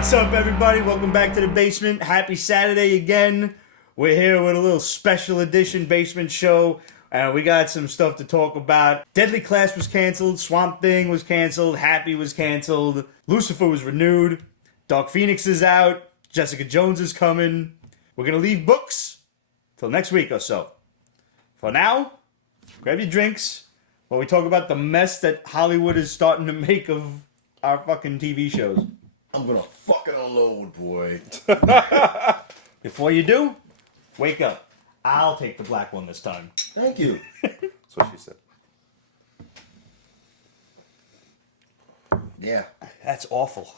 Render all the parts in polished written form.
What's up, everybody? Welcome back to the basement. Happy Saturday again. We're here with a little special edition basement show. We got some stuff to talk about. Deadly Class was canceled. Swamp Thing was canceled. Happy was canceled. Lucifer was renewed. Dark Phoenix is out. Jessica Jones is coming. We're going to leave books till next week or so. For now, grab your drinks while we talk about the mess that Hollywood is starting to make of our fucking TV shows. I'm gonna fucking unload, boy. Before you do, wake up. I'll take the black one this time. Thank you. That's what she said. Yeah. That's awful.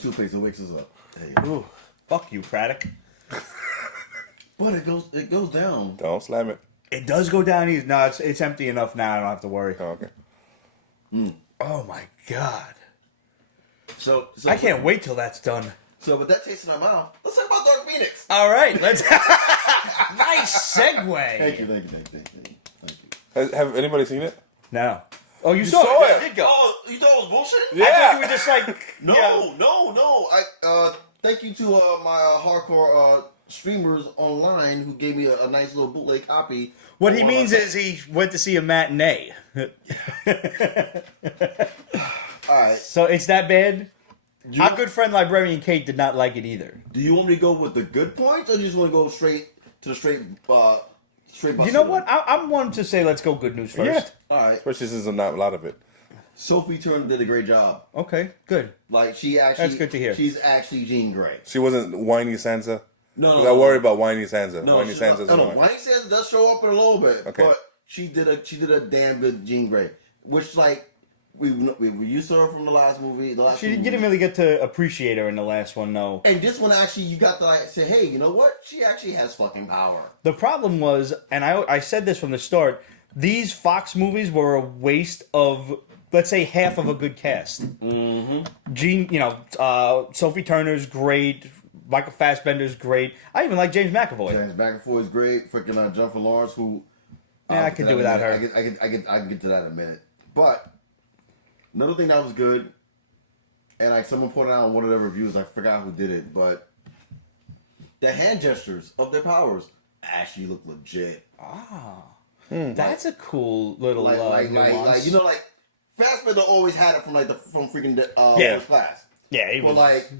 Toothpaste wakes us up. There you go. Ooh, fuck you, Craddock. But it goes down. Don't slam it. It does go down easy. No, it's empty enough now. I don't have to worry. Oh, okay. Oh my god. So I can't wait till that's done. So with that taste in my mouth, let's talk about Dark Phoenix. All right, let's. Nice segue. Thank you. Have anybody seen it? No. Oh, you saw saw it. it. I did go. Oh, you thought it was bullshit? I thought Yeah. you were just like No. I thank you to my hardcore streamers online who gave me a nice little bootleg copy. What he means is he went to see a matinee. All right. So it's that bad. Our good friend Librarian Kate did not like it either. Do you want me to go with the good points, or do you just want to go straight to the straight? You know what? I'm one to say let's go good news first. Yeah. All right. Especially since there's not a lot of it. Sophie Turner did a great job. Okay, good. Like she actually. That's good to hear. She's actually Jean Grey. She wasn't whiny Sansa. No. I worry about whiny Sansa. No, Whiny Sansa's annoying. Whiny Sansa does show up in a little bit, Okay. but she did a damn good Jean Grey, which like we used to her from the last movie. You didn't really get to appreciate her in the last one, though. And this one actually, you got to like say, hey, you know what? She actually has fucking power. The problem was, and I said this from the start, these Fox movies were a waste of, let's say, half of a good cast. Mm-hmm. Sophie Turner's great. Michael Fassbender's great. I even like James McAvoy. James McAvoy is great. Freaking Jennifer Lawrence, who Yeah, I could do without her. I can get to that in a minute. But another thing that was good, and like someone put it out in one of their reviews, I forgot who did it, but the hand gestures of their powers actually look legit. That's a cool little nuance. Like Fassbender always had it from freaking Yeah. First Class. Yeah, he was. But like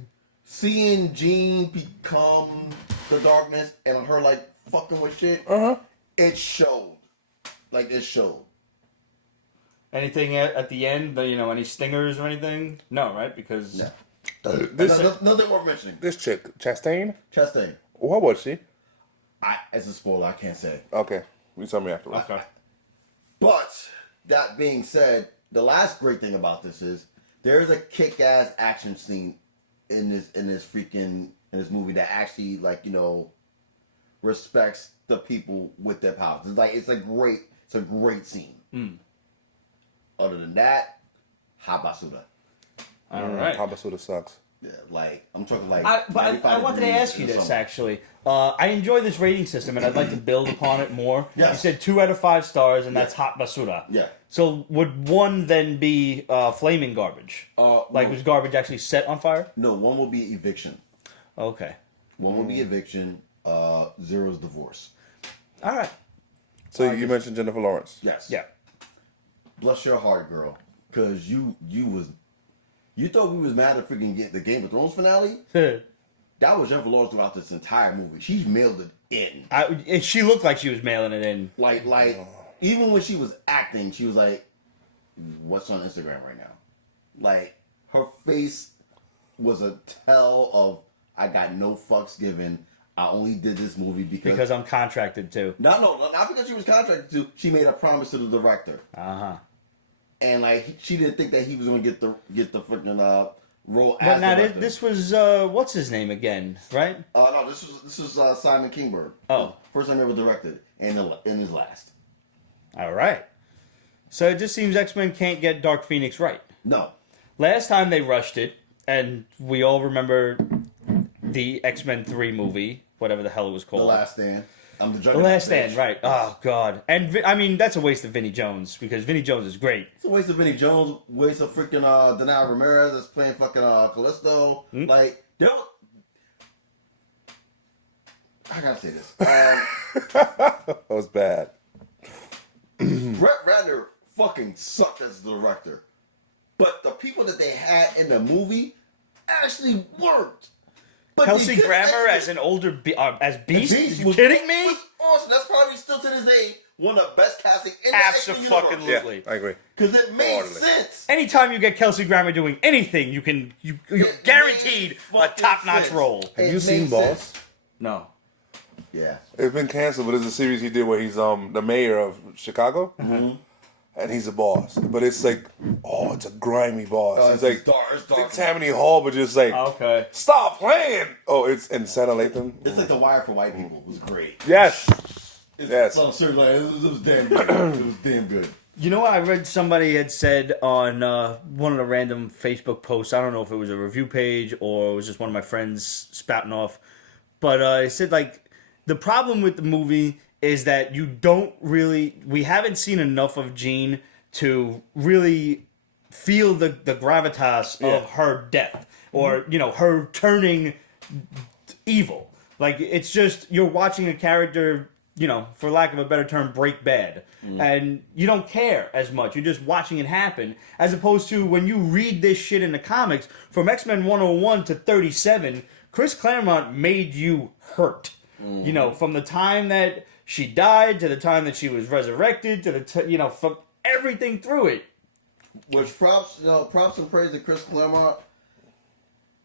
seeing Jean become the darkness and her like fucking with shit, it showed. Like it showed. Anything at the end? Any stingers or anything? No, right? Because No. This Nothing worth mentioning. this chick, Chastain. Chastain. What was she? As a spoiler, I can't say. Okay, you tell me afterwards. Okay. But that being said, the last great thing about this is there's a kick-ass action scene in this movie that actually respects the people with their powers. It's a great scene. Other than that, Habasuda. All right. Habasuda sucks. Yeah, I'm talking like. I wanted to ask you this actually. I enjoy this rating system, and I'd like to build upon it more. Yes. You said 2 out of 5 stars, and that's hot basura. Yeah. So would 1 then be flaming garbage? Was garbage actually set on fire? No, 1 will be eviction. Okay. 1 will be eviction. 0 is divorce. All right. So you mentioned Jennifer Lawrence. Yes. Yeah. Bless your heart, girl, because you thought we was mad at freaking get the Game of Thrones finale. That was Jennifer Lawrence throughout this entire movie. She's mailed it in. She looked like she was mailing it in. Like even when she was acting, she was like, "What's on Instagram right now?" Like her face was a tell of I got no fucks given. I only did this movie because I'm contracted to. not because she was contracted to. She made a promise to the director. And she didn't think that he was gonna get the freaking role. But now this was what's his name again, right? No, this was Simon Kinberg. Oh, First time ever directed, and in his last. all right. So it just seems X-Men can't get Dark Phoenix right. No. Last time they rushed it, and we all remember the X-Men 3 movie, whatever the hell it was called. The Last Stand. I'm the The juggernaut. Last bitch. Stand, right? Oh God, and I mean that's a waste of Vinnie Jones because Vinnie Jones is great. It's a waste of Vinnie Jones, waste of freaking Denai Ramirez that's playing fucking Callisto. Like, there was... I gotta say this. That was bad. Brett Ratner fucking sucked as the director. But the people that they had in the movie actually worked. But Kelsey they didn't Grammer actually- as an older as Beast? Beast You was- kidding me? was awesome. That's probably still to this day one of the best casting in the X-Men universe. Abso-fucking-lutely. Yeah, I agree. Because it made Totally. sense. Anytime you get Kelsey Grammer doing anything, you're It guaranteed made a fucking top-notch sense. role. Have It you seen made Boss? sense. No. Yeah. It's been canceled, but there's a series he did where he's the mayor of Chicago, and he's a boss. But it's like, it's a grimy boss. It's like It's dark. Tammany Hall, but just like, Okay. stop playing. Oh, it's in Santa Latham. It's like The Wire for white people. It was great. Yes. It's, Yes. No, seriously, like, it was damn good. It was damn good. You know what I read somebody had said on one of the random Facebook posts. I don't know if it was a review page or it was just one of my friends spouting off. But it said, like, the problem with the movie is that we haven't seen enough of Jean to really feel the gravitas of her death or, her turning evil. Like, it's just, you're watching a character, for lack of a better term, break bad. And you don't care as much. You're just watching it happen. As opposed to when you read this shit in the comics, from X-Men 101 to 37, Chris Claremont made you hurt. From the time that she died to the time that she was resurrected to the from everything through it. Which props and praise to Chris Claremont.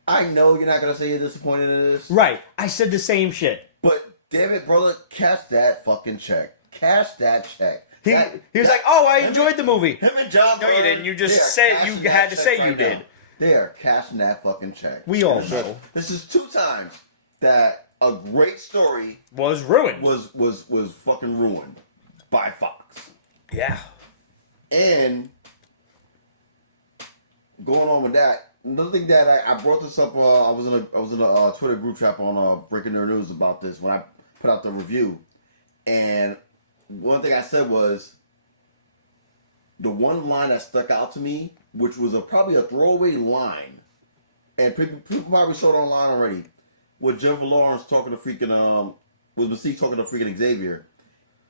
I know you're not gonna say you're disappointed in this, Right. I said the same shit. but damn it, brother, cash that fucking check. Cash that check. He was like, "Oh, I enjoyed the movie." Him and John. No, you Byrne, didn't. You just they are said cashing you that had to check say right you did. now. They are cashing that fucking check. We all know. This is 2 times that a great story Was ruined. was fucking ruined by Fox. Yeah. And going on with that, another thing that I brought this up. I was in a Twitter group chat on Breaking Their News about this when I put out the review, and one thing I said was the one line that stuck out to me, which was probably a throwaway line, and people probably saw it online already. With Jennifer Lawrence talking to freaking with Mystique talking to freaking Xavier,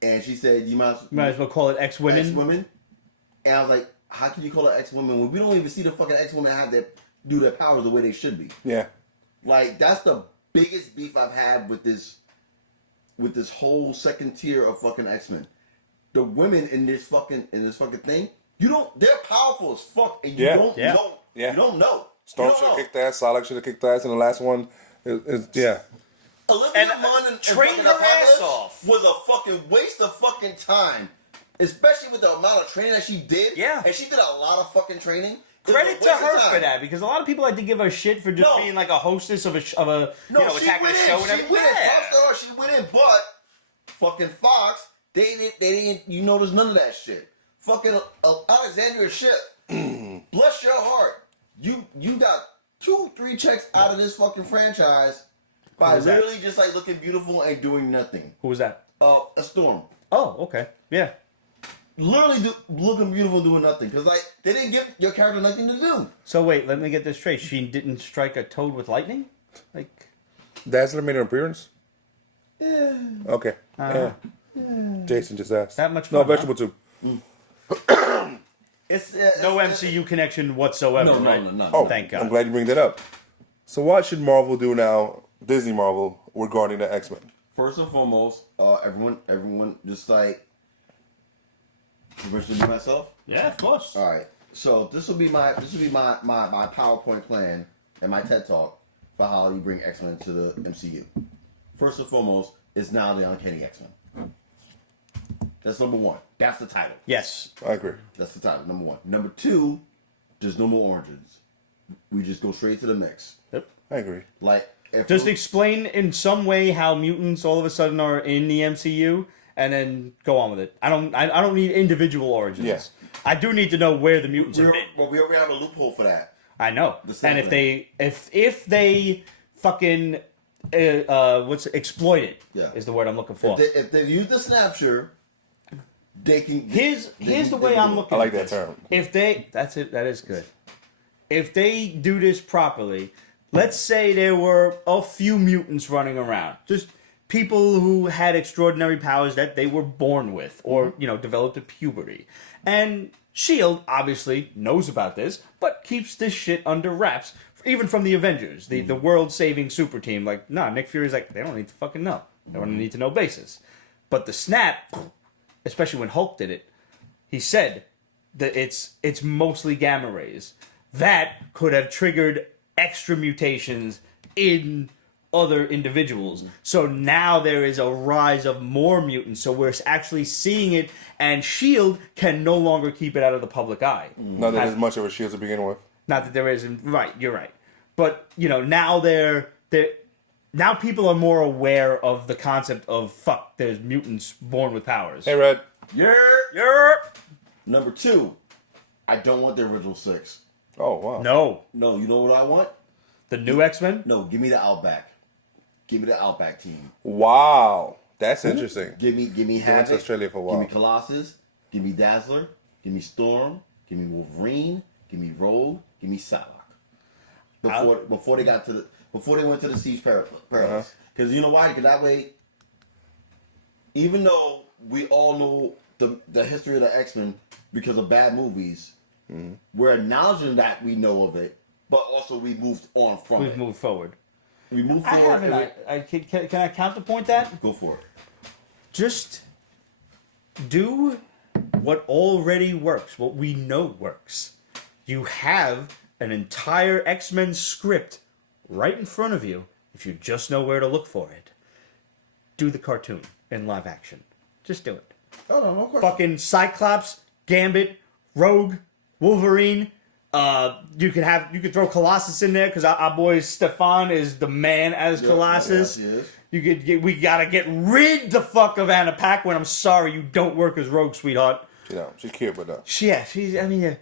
and she said you might as well call it X-Women. X-Women. And I was like, how can you call it X-Women when we don't even see the fucking X-Women do their powers the way they should be? Yeah. Like, that's the biggest beef I've had with this whole second tier of fucking X-Men. The women in this fucking thing, they're powerful as fuck, and you don't know. Yeah. You don't know. Storm should have kicked ass. Psylocke should have kicked ass in the last one. Yeah. Olivia And Munn and train fucking her ass Apocalypse off. was a fucking waste of fucking time. Especially with the amount of training that she did. Yeah. And she did a lot of fucking training. Credit to her for that, because a lot of people like to give her shit for just being like a hostess of a attacking a show and everything. She went in. Props to her. She went in, but fucking Fox, they didn't. You notice none of that shit. Fucking Alexandria shit. Bless your heart. You got 2-3 checks out of this fucking franchise by was that? literally just like looking beautiful and doing nothing. Who was that? A Storm. Oh, okay. Yeah. Literally looking beautiful doing nothing. Because, like, they didn't give your character nothing to do. So wait, let me get this straight. She didn't strike a toad with lightning? Like, Dazzler made an appearance? Yeah. Okay. Jason just asked. That much No, fun, vegetable tube. It's no MCU connection whatsoever, No, right? no. Oh, Thank God. I'm glad you bring that up. So what should Marvel do now, Disney Marvel, regarding the X-Men? First and foremost, everyone just like permission to be myself. Yeah, of course. All right. So this will be my PowerPoint plan and my TED talk for how you bring X-Men to the MCU. First and foremost, it's now the Uncanny X-Men. That's number one. That's the title. Yes. I agree. That's the title. Number one. Number two, there's no more origins. We just go straight to the mix. Yep. I agree. Like Just explain in some way how mutants all of a sudden are in the MCU, and then go on with it. I don't need individual origins. Yes. I do need to know where the mutants have been. Well, we already have a loophole for that. I know. The same And thing. if they fucking exploited. Yeah. Is the word I'm looking for. If they use the snapshot, they can. Here's the way I'm looking. I like at that this. term. If they, that's it. That is good. If they do this properly, let's say there were a few mutants running around, just people who had extraordinary powers that they were born with, or developed at puberty, and Shield obviously knows about this, but keeps this shit under wraps. Even from the Avengers, the world-saving super team, like, nah, Nick Fury's like, they don't need to fucking know. They're on a need-to-know basis. But the snap, especially when Hulk did it, he said that it's mostly gamma rays. That could have triggered extra mutations in other individuals. So now there is a rise of more mutants. So we're actually seeing it, and S.H.I.E.L.D. can no longer keep it out of the public eye. Not that there's much of a shield to begin with. Not that there isn't. Right, you're right. But, now now people are more aware of the concept of, fuck, there's mutants born with powers. Hey, Red. Yeah. Number 2, I don't want the original 6. Oh, wow. No, you know what I want? The new X-Men? No, give me the Outback. Give me the Outback team. Wow. That's interesting. Give me They went Havoc. to Australia for a while. Give me Colossus. Give me Dazzler. Give me Storm. Give me Wolverine. Give me Rogue. Give me Psylocke. Before they went to the Siege Perilous. Because you know why? Because that way, even though we all know the history of the X-Men because of bad movies, we're acknowledging that we know of it, but also we moved on from it. We've moved forward. We moved I forward. haven't. Can I counterpoint that? Go for it. Just do what already works, what we know works. You have an entire X-Men script right in front of you if you just know where to look for it. Do the cartoon in live action. Just do it. Oh, no question. Fucking Cyclops, Gambit, Rogue, Wolverine. You could throw Colossus in there because our boy Stefan is the man as Colossus. Yes. We gotta get rid the fuck of Anna Paquin. I'm sorry you don't work as Rogue, sweetheart. She's cute, but no. Yeah, she's. I mean,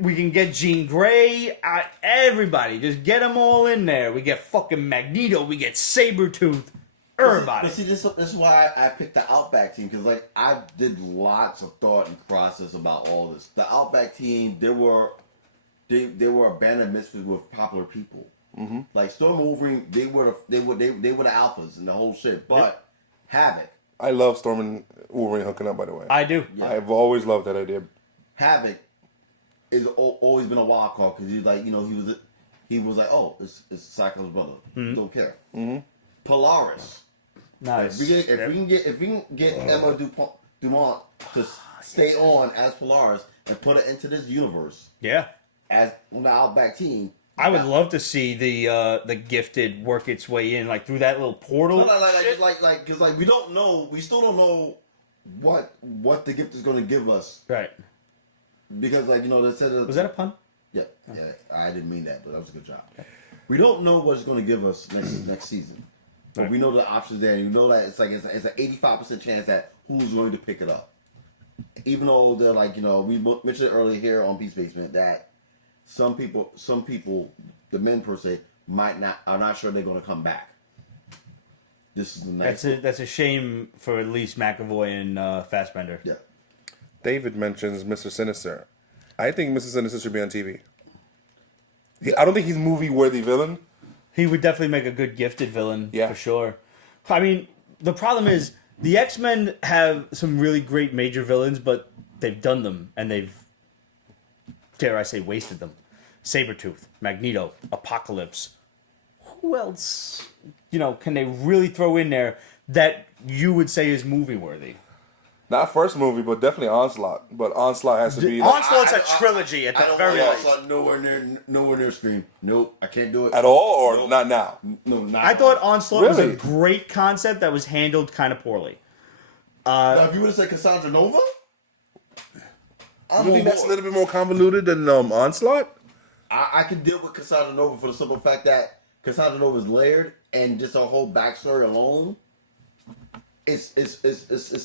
we can get Jean Grey. Everybody, just get them all in there. We get fucking Magneto. We get Sabretooth. Everybody. But see, this is why I picked the Outback team, because I did lots of thought and process about all this. The Outback team, they were a band of misfits with popular people. Mm-hmm. Like Storm and Wolverine, they were the alphas and the whole shit. But Havoc. I love Storm and Wolverine hooking up, by the way. I do. Yeah. I've always loved that idea. Havoc is always been a wild card because he's like, he was like, oh, it's Cyclops' brother. Mm-hmm. Don't care. Mm-hmm. Polaris. Nice. If we can get Emma Dumont to stay on as Polaris and put it into this universe Yeah. as the Outback team, I would love to see the Gifted work its way in, like through that little portal. Because we don't know, we still don't know what the gift is going to give us. Right. Because they said Was that a pun? Yeah, I didn't mean that, but that was a good job. We don't know what it's going to give us next season, but we know the options there, and you know that it's an 85% chance that who's going to pick it up. Even though they're we mentioned earlier here on Peace Basement that some people, the men per se, are not sure they're going to come back. This is That's a shame for at least McAvoy and Fassbender. Yeah. David mentions Mr. Sinister. I think Mr. Sinister should be on TV. I don't think he's movie-worthy villain. He would definitely make a good Gifted villain, for sure. I mean, the problem is, the X-Men have some really great major villains, but they've done them, and they've, dare I say, wasted them. Sabretooth, Magneto, Apocalypse. Who else, can they really throw in there that you would say is movie-worthy? Not first movie, but definitely Onslaught. But Onslaught has to be... Onslaught's a trilogy at the very least. Onslaught nowhere near Scream. Nope, I can't do it. At all, or not now? No, not I thought Onslaught was a Really? great concept that was handled kind of poorly. Now, if you would have said Cassandra Nova, You think that's a little bit more convoluted than Onslaught? I can deal with Cassandra Nova for the simple fact that Cassandra Nova is layered, and just her whole backstory alone, it's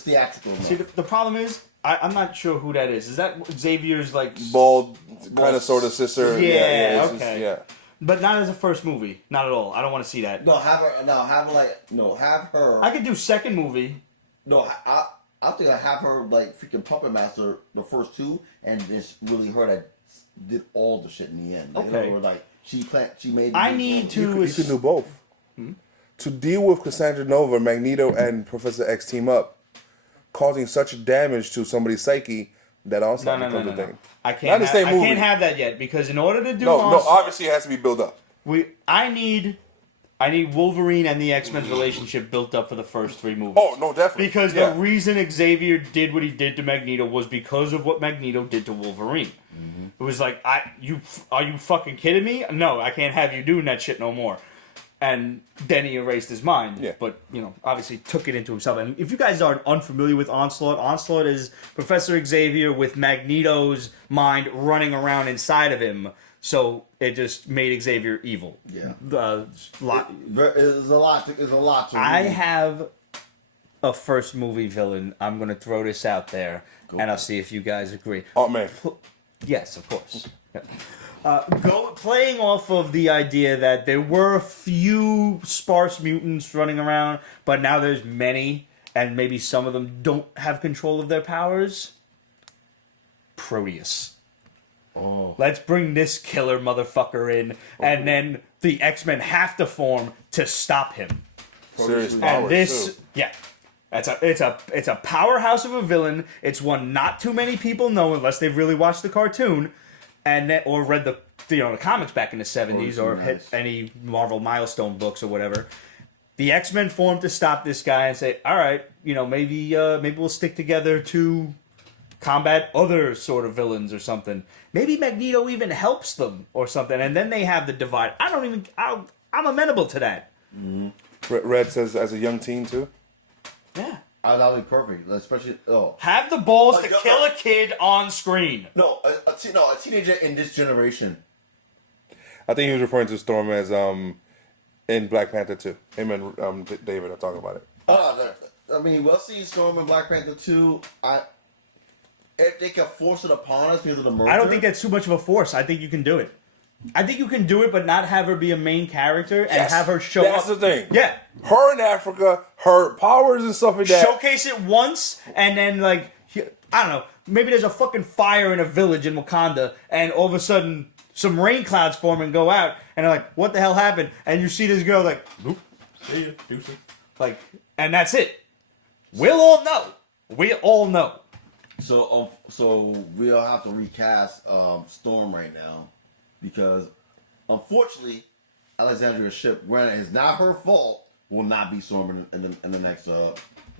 theatrical. See, the problem is, I'm not sure who that is. Is that Xavier's, Bald, kind of sort of sister. Yeah, it's okay. yeah. But not as a first movie. Not at all. I don't want to see that. No, have her. No, have her like. No, have her. I could do second movie. No, I think I have her like freaking puppet master the first two, and it's really her that did all the shit in the end. Like, Okay. Or like she made. I need to. You can do both. To deal with Cassandra Nova, Magneto and Professor X team up, causing such damage to somebody's psyche that also becomes a thing. I can't. Not the same I movie. can't have that yet because in order to do No, Onslaught, obviously it has to be built up. I need Wolverine and the X-Men's relationship built up for the first 3 movies. Oh no, definitely. Because the reason Xavier did what he did to Magneto was because of what Magneto did to Wolverine. Mm-hmm. It was like, are you fucking kidding me? No, I can't have you doing that shit no more. And then he erased his mind. Yeah. But, obviously took it into himself. And if you guys are unfamiliar with Onslaught is Professor Xavier with Magneto's mind running around inside of him. So it just made Xavier evil. Yeah. It's a lot. It's a lot. It's a lot. I have a first movie villain. I'm going to throw this out there, and I'll see if you guys agree. Oh man. Yes, of course. Playing off of the idea that there were a few sparse mutants running around, but now there's many, and maybe some of them don't have control of their powers. Proteus. Oh. Let's bring this killer motherfucker in, and then the X-Men have to form to stop him. Serious And powers And this, too. yeah, it's a powerhouse of a villain. It's one not too many people know unless they've really watched the cartoon, or read the comics back in the 70s, or hit any Marvel milestone books or whatever. The X-Men formed to stop this guy and say, all right, maybe we'll stick together to combat other sort of villains or something. Maybe Magneto even helps them or something, and then they have the divide. I'm amenable to that. Mm-hmm. Red says as a young teen too. Yeah. That would be perfect, especially Have the balls Like, to kill a kid on screen. a teenager in this generation. I think he was referring to Storm as in Black Panther 2. Him and David are talking about it. I mean, we'll see Storm and Black Panther 2. If they can force it upon us because of the merger. I don't think that's too much of a force. I think you can do it. I think you can do it, but not have her be a main character and have her show That's up. the thing. Yeah. Her in Africa, her powers and stuff like that. Showcase it once, and then, I don't know, maybe there's a fucking fire in a village in Wakanda, and all of a sudden, some rain clouds form and go out, and they're like, what the hell happened? And you see this girl like, nope, see ya, deuces. And that's it. We'll all know. We all know. So we'll have to recast Storm right now because, unfortunately, Alexandria Shipp, granted, it's not her fault, will not be Storm in the next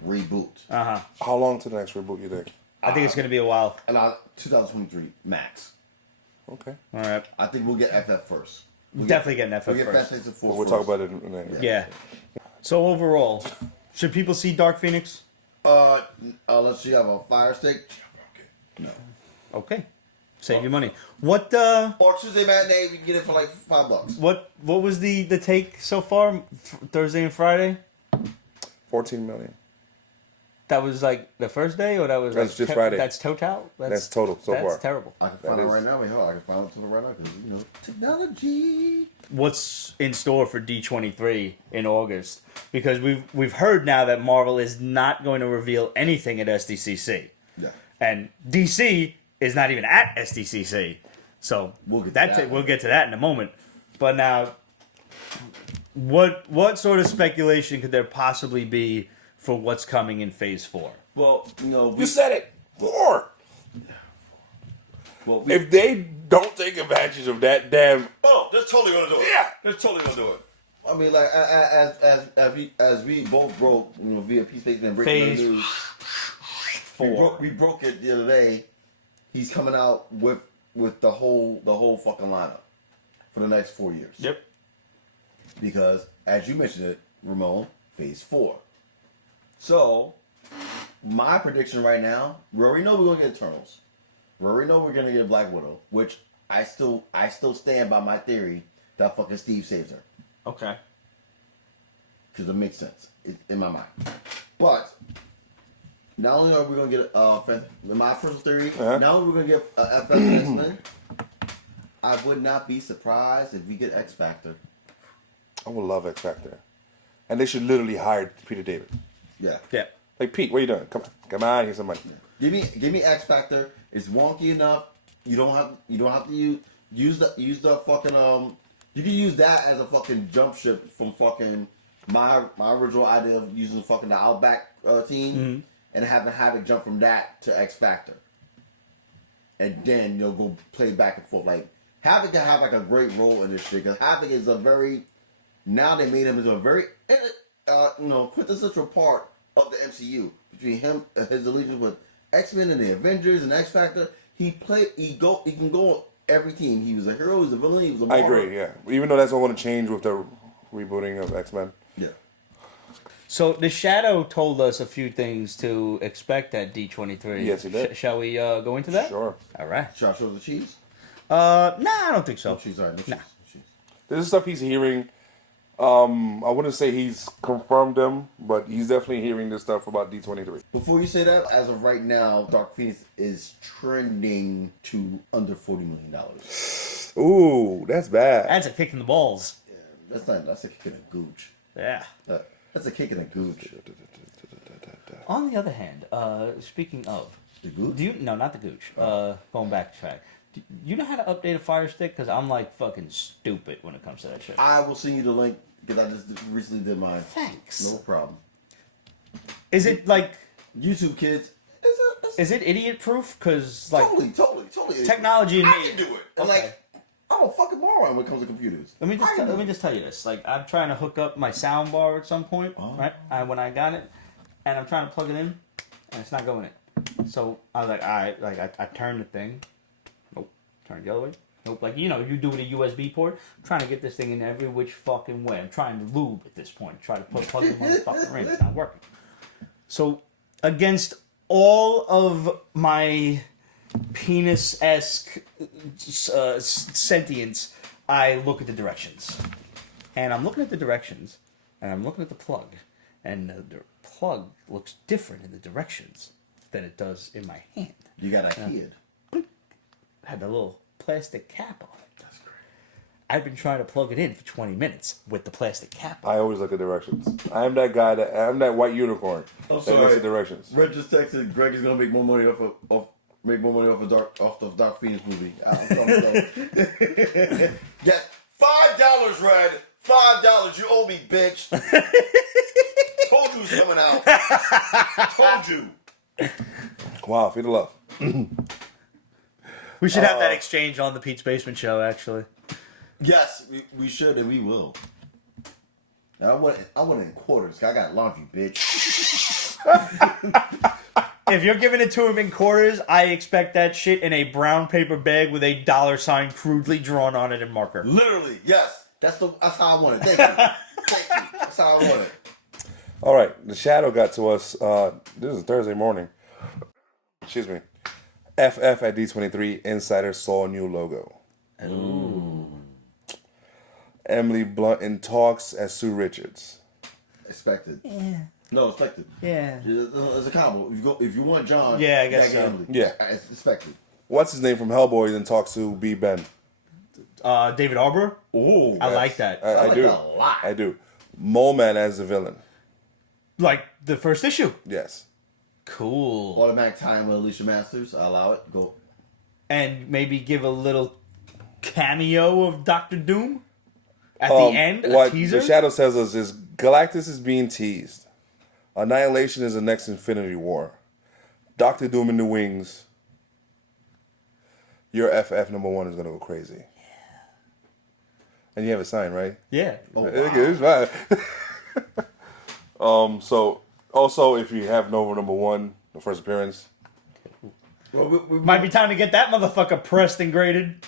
reboot. Uh-huh. How long to the next reboot, you think? I think it's going to be a while. And 2023 max. Okay. All right. I think we'll get FF first. Definitely getting FF We'll get first. Fantastic Four We'll talk about it in a minute. Yeah. So overall, should people see Dark Phoenix? Let's see. You have a Fire Stick. No. Okay. Save your money. What Or Tuesday matinee, we can get it for like $5. what was the take so far? Thursday and Friday? 14 million. That was like the first day, or that was That's just Friday. That's total. That's total so far. That's terrible. I can find it right now. Wait, hold on. I can find it right now because technology. What's in store for D23 in August? Because we've heard now that Marvel is not going to reveal anything at SDCC. Yeah. And DC is not even at SDCC. So We'll get to that. we'll get to that in a moment. But now, what sort of speculation could there possibly be for what's coming in Phase 4? Well, You said it. 4. Well, If they don't take advantage of that damn... oh, they're totally gonna do it. Yeah. They're totally gonna do it. I mean, like as we both broke, via Peacemaker and breaking Phase the news. 4. We broke it the other day. He's coming out with the whole fucking lineup for the next 4 years. Yep. Because as you mentioned it, Ramon, Phase 4. So my prediction right now, we already know we're gonna get Eternals. We already know we're gonna get Black Widow, which I still stand by my theory that fucking Steve saves her. Okay. Because it makes sense in my mind. But not only are we gonna get in my personal theory, not only are we gonna get FF X-Men, I would not be surprised if we get X Factor. I would love X Factor. And they should literally hire Peter David. Yeah. Yeah. Like, Pete, what are you doing? Come on, here's some money. Yeah. Give me X Factor. It's wonky enough. You don't have to use the fucking You can use that as a fucking jump ship from fucking my original idea of using fucking the Outback team and have it jump from that to X Factor, and then you'll go play back and forth. Like Havoc can have like a great role in this shit because Havoc is a very now they made him as a very quintessential part of the MCU between him his allegiance with X-Men and the Avengers and X Factor. He can go on every team. He was a hero, he was a villain, he was a martyr. I agree, yeah. Even though that's all going to change with the rebooting of X-Men. Yeah. So the Shadow told us a few things to expect at D23. Yes, he did. Shall we go into that? Sure. All right. Shall I show the cheese? Nah, I don't think so. No cheese, all right, no cheese. Nah. No cheese. This is stuff he's hearing. I wouldn't say he's confirmed them, but he's definitely hearing this stuff about D23. Before you say that, as of right now, Dark Phoenix is trending to under $40 million. Ooh, that's bad. That's a kick in the balls. Yeah, that's a kick in the gooch. Yeah. That's a kick in the gooch. On the other hand, speaking of, The gooch? do you no, not the gooch. Going back to track. Do you know how to update a Fire Stick? Because I'm like fucking stupid when it comes to that shit. I will send you the link because I just recently did mine. Thanks. No problem. Is it like? YouTube kids. Is it idiot proof? Because like totally. technology and I me. can do it. And Okay. like, I'm a fucking moron when it comes to computers. Let me just tell you this. Like I'm trying to hook up my sound bar at some point, right? When I got it, and I'm trying to plug it in, and it's not going in. So I was like, all right. Like I turned the thing. Nope. Turn it the other way. Nope. Like you do with a USB port. I'm trying to get this thing in every which fucking way. I'm trying to lube at this point. Try to plug the motherfucker in. It's not working. So against all of my penis-esque sentience, I look at the directions. And I'm looking at the directions, and I'm looking at the plug, and the plug looks different in the directions than it does in my hand. You got a kid. Had a little plastic cap on it. That's great. I've been trying to plug it in for 20 minutes with the plastic cap on. I always look at directions. I'm that guy I'm that white unicorn that looks at directions. Red just texted Greg is gonna make more money off the Dark Phoenix movie. Yeah, $5, Red. $5. You owe me, bitch. Told you it was coming out. Told you. Wow, feed the love. We should have that exchange on the Pete's Basement show, actually. Yes, we should and we will. Now, I want it in quarters. 'Cause I got laundry, bitch. If you're giving it to him in quarters, I expect that shit in a brown paper bag with a $sign crudely drawn on it in marker. Literally, yes. That's how I want it. Thank you. Thank you. That's how I want it. All right, the Shadow got to us. This is Thursday morning. Excuse me. FF at D23 Insider saw a new logo. Ooh. Emily Blunt in talks as Sue Richards. Expected. Yeah. No, expected. Yeah. It's a combo. If you want John, Yeah, I guess you gotta so. get Emily. Yeah. It's expected. What's his name from Hellboy in talks to B. Ben? David Arbor? Oh, I like that. I like do. that a lot. I do. Mole Man as the villain. Like the first issue. Yes. Cool. Automatic time with Alicia Masters. I allow it. Go. And maybe give a little cameo of Doctor Doom at the end, a What teaser. the Shadow tells us is Galactus is being teased. Annihilation is the next Infinity War. Doctor Doom in the wings. Your FF number 1 is gonna go crazy. And you have a sign, right? Yeah. Oh, wow. Okay, it's fine. So also if you have Nova number 1, the first appearance. Well, we Might be time to get that motherfucker pressed and graded.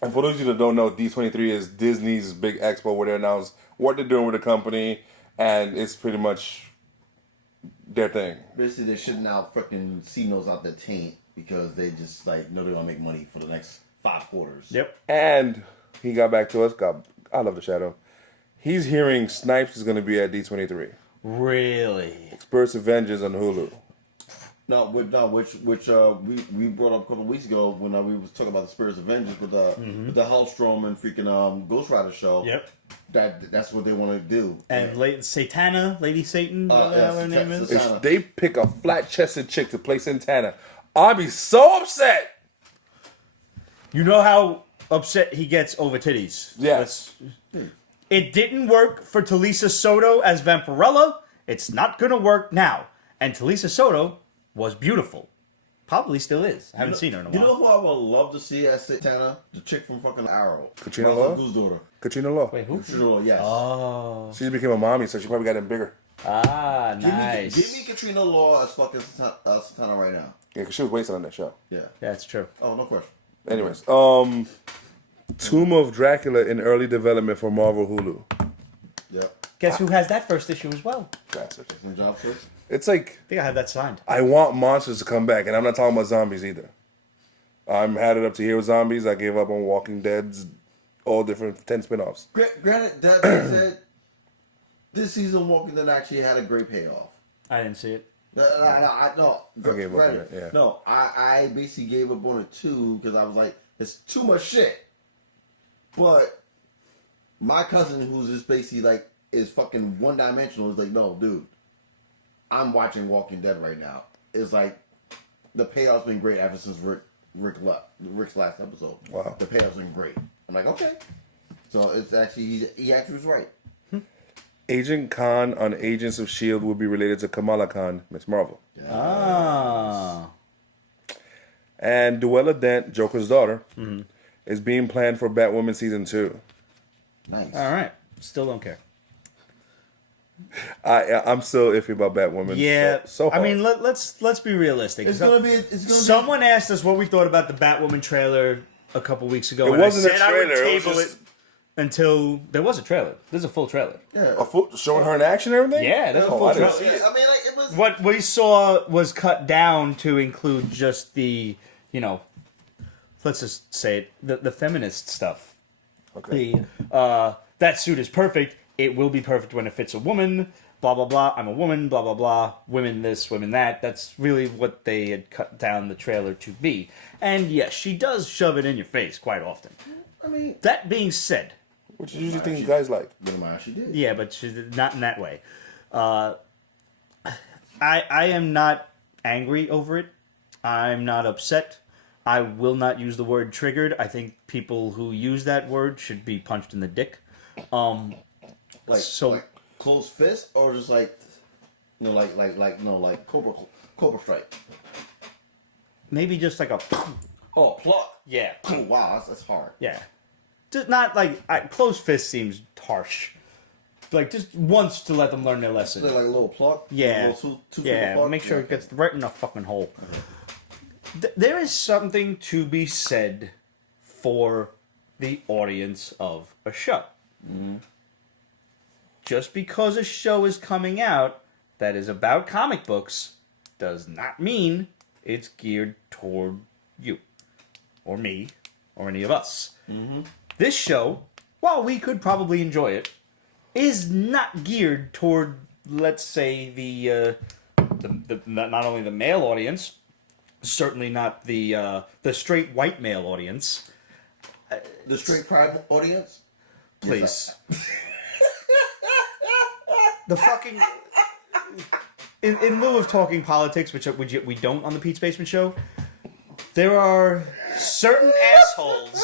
And for those of you that don't know, D23 is Disney's big expo where they announce what they're doing with the company, and it's pretty much their thing. basically they're shitting out freaking C-notes out their taint because they just like know they're gonna make money for the next 5 quarters. Yep. And he got back to us. God, I love the Shadow. He's hearing Snipes is going to be at D23. Really? Spirits Avengers on Hulu. which we brought up a couple of weeks ago when we was talking about the Spirits of Vengeance with the Hellstrom and freaking Ghost Rider show. Yep. That's what they want to do. And Satana, Lady Satan, whatever her name is. If they pick a flat-chested chick to play Santana, I'll be so upset. You know how upset he gets over titties. Yes. It didn't work for Talisa Soto as Vampirella. It's not going to work now. And Talisa Soto was beautiful. Probably still is. I haven't seen her in a while. You know who I would love to see as Satana? The chick from fucking Arrow. Katrina Law? Who's daughter? Katrina Law. Wait, who? Katrina Law, yes. Oh. She just became a mommy, so she probably got them bigger. Ah, nice. Give me Katrina Law as fucking Satana right now. Yeah, because she was wasted on that show. Yeah. That's true. Oh, no question. Anyways, Tomb of Dracula in early development for Marvel Hulu. Yep. Guess who has that first issue as well? Classic. Excellent job, sir. It's like, I think I have that signed. I want monsters to come back, and I'm not talking about zombies either. I'm had it up to here with zombies. I gave up on Walking Dead's all different 10 spin-offs. Granted, that being said, this season Walking Dead actually had a great payoff. I didn't see it. No, I gave up on it, yeah. No, I basically gave up on it too because I was like, it's too much shit. But my cousin, who's just basically like, is fucking one-dimensional, is like, no, dude, I'm watching Walking Dead right now. It's like, the payoff's been great ever since Rick's last episode. Wow. The payoff's been great. I'm like, okay. So it's actually, he actually was right. Agent Khan on Agents of S.H.I.E.L.D. will be related to Kamala Khan, Miss Marvel. Yes. Ah. And Duella Dent, Joker's daughter, is being planned for Batwoman Season 2. Nice. All right. Still don't care. I'm still iffy about Batwoman. Yeah. So I mean, let's be realistic. It's gonna be. Someone asked us what we thought about the Batwoman trailer a couple weeks ago. It wasn't a I would trailer. It was table just... until there was a trailer. There's a full trailer. Yeah. A full, showing her in action and everything? Yeah, there's a full I didn't trailer. see it. I mean, like it was. What we saw was cut down to include just the, let's just say it, the feminist stuff. Okay. That suit is perfect. It will be perfect when it fits a woman. Blah, blah, blah. I'm a woman. Blah, blah, blah. Women this, women that. That's really what they had cut down the trailer to be. And yes, she does shove it in your face quite often. I mean, that being said, which you usually think guys like. But she did. Yeah, but she's not in that way. I am not angry over it. I'm not upset. I will not use the word triggered. I think people who use that word should be punched in the dick. Like closed fist or just like like Cobra Strike. Maybe just like a pluck. Yeah. Oh, wow, that's hard. Yeah. Just not like closed fist seems harsh. Like just once to let them learn their lesson. So like a little pluck. Yeah. A little two yeah. Make sure it gets right in the fucking hole. There is something to be said for the audience of a show. Mm-hmm. Just because a show is coming out that is about comic books does not mean it's geared toward you or me or any of us. Mm-hmm. This show, while we could probably enjoy it, is not geared toward, let's say, the not only the male audience, certainly not the straight white male audience. The straight pride audience? Please. The fucking... In lieu of talking politics, which we don't on the Pete's Basement Show, there are certain assholes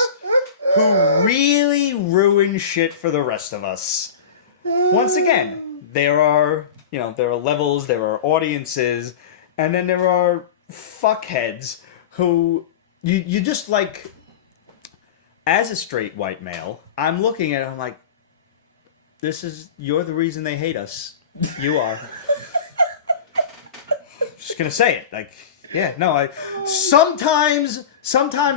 who really ruin shit for the rest of us. Once again, there are levels, there are audiences, and then there are fuckheads who you just like. As a straight white male, I'm looking at it, I'm like, you're the reason they hate us. You are. Just gonna say it. Like, yeah, no, sometimes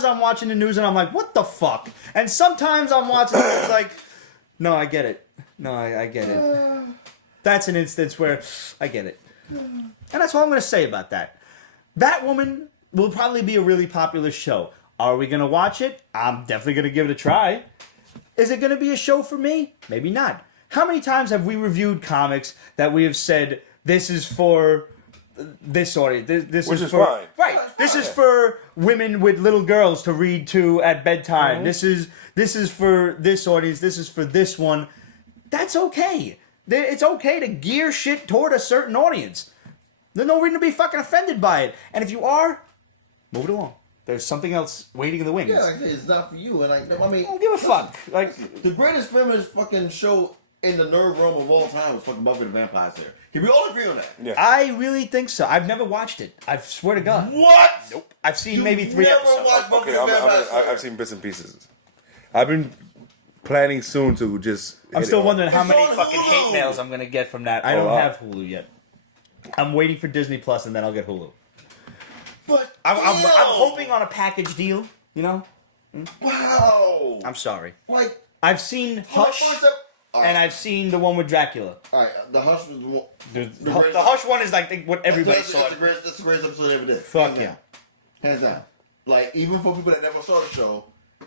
I'm watching the news and I'm like, what the fuck? And sometimes I'm watching it and it's like, no, I get it. No, I get it. That's an instance where I get it. And that's all I'm gonna say about that. Batwoman will probably be a really popular show. Are we gonna watch it? I'm definitely gonna give it a try. Is it gonna be a show for me? Maybe not. How many times have we reviewed comics that we have said, this is for this audience. This Which is is for fine. right. This is for women with little girls to read to at bedtime. This is for this audience. This is for this one. That's okay. It's okay to gear shit toward a certain audience. There's no reason to be fucking offended by it. And if you are, move it along. There's something else waiting in the wings. Yeah, like I said, it's not for you. And like, I mean, Don't give a fuck. Like, the greatest feminist fucking show in the nerd realm of all time was fucking Buffy the Vampire Slayer. Can we all agree on that? Yeah. I really think so. I've never watched it. I swear to God. What? Nope. I've seen You maybe 3 never episodes. watched Buffy Okay, the Vampire Slayer? I've seen bits and pieces. I've been planning soon to just. I'm hit still it on. wondering how It's many on fucking Hulu. hate mails I'm gonna get from that. I A don't lot. have Hulu yet. I'm waiting for Disney Plus and then I'll get Hulu. But I'm still. hoping on a package deal. You know. Wow. I'm sorry. Like, I've seen for the Hush first ep- all right, and I've seen the one with Dracula. all right, the Hush was the one. The greatest- Hush one is like what everybody that's, saw. that's the greatest episode they ever did. Fuck Hands yeah. down. Hands down. Like, even for people that never saw the show,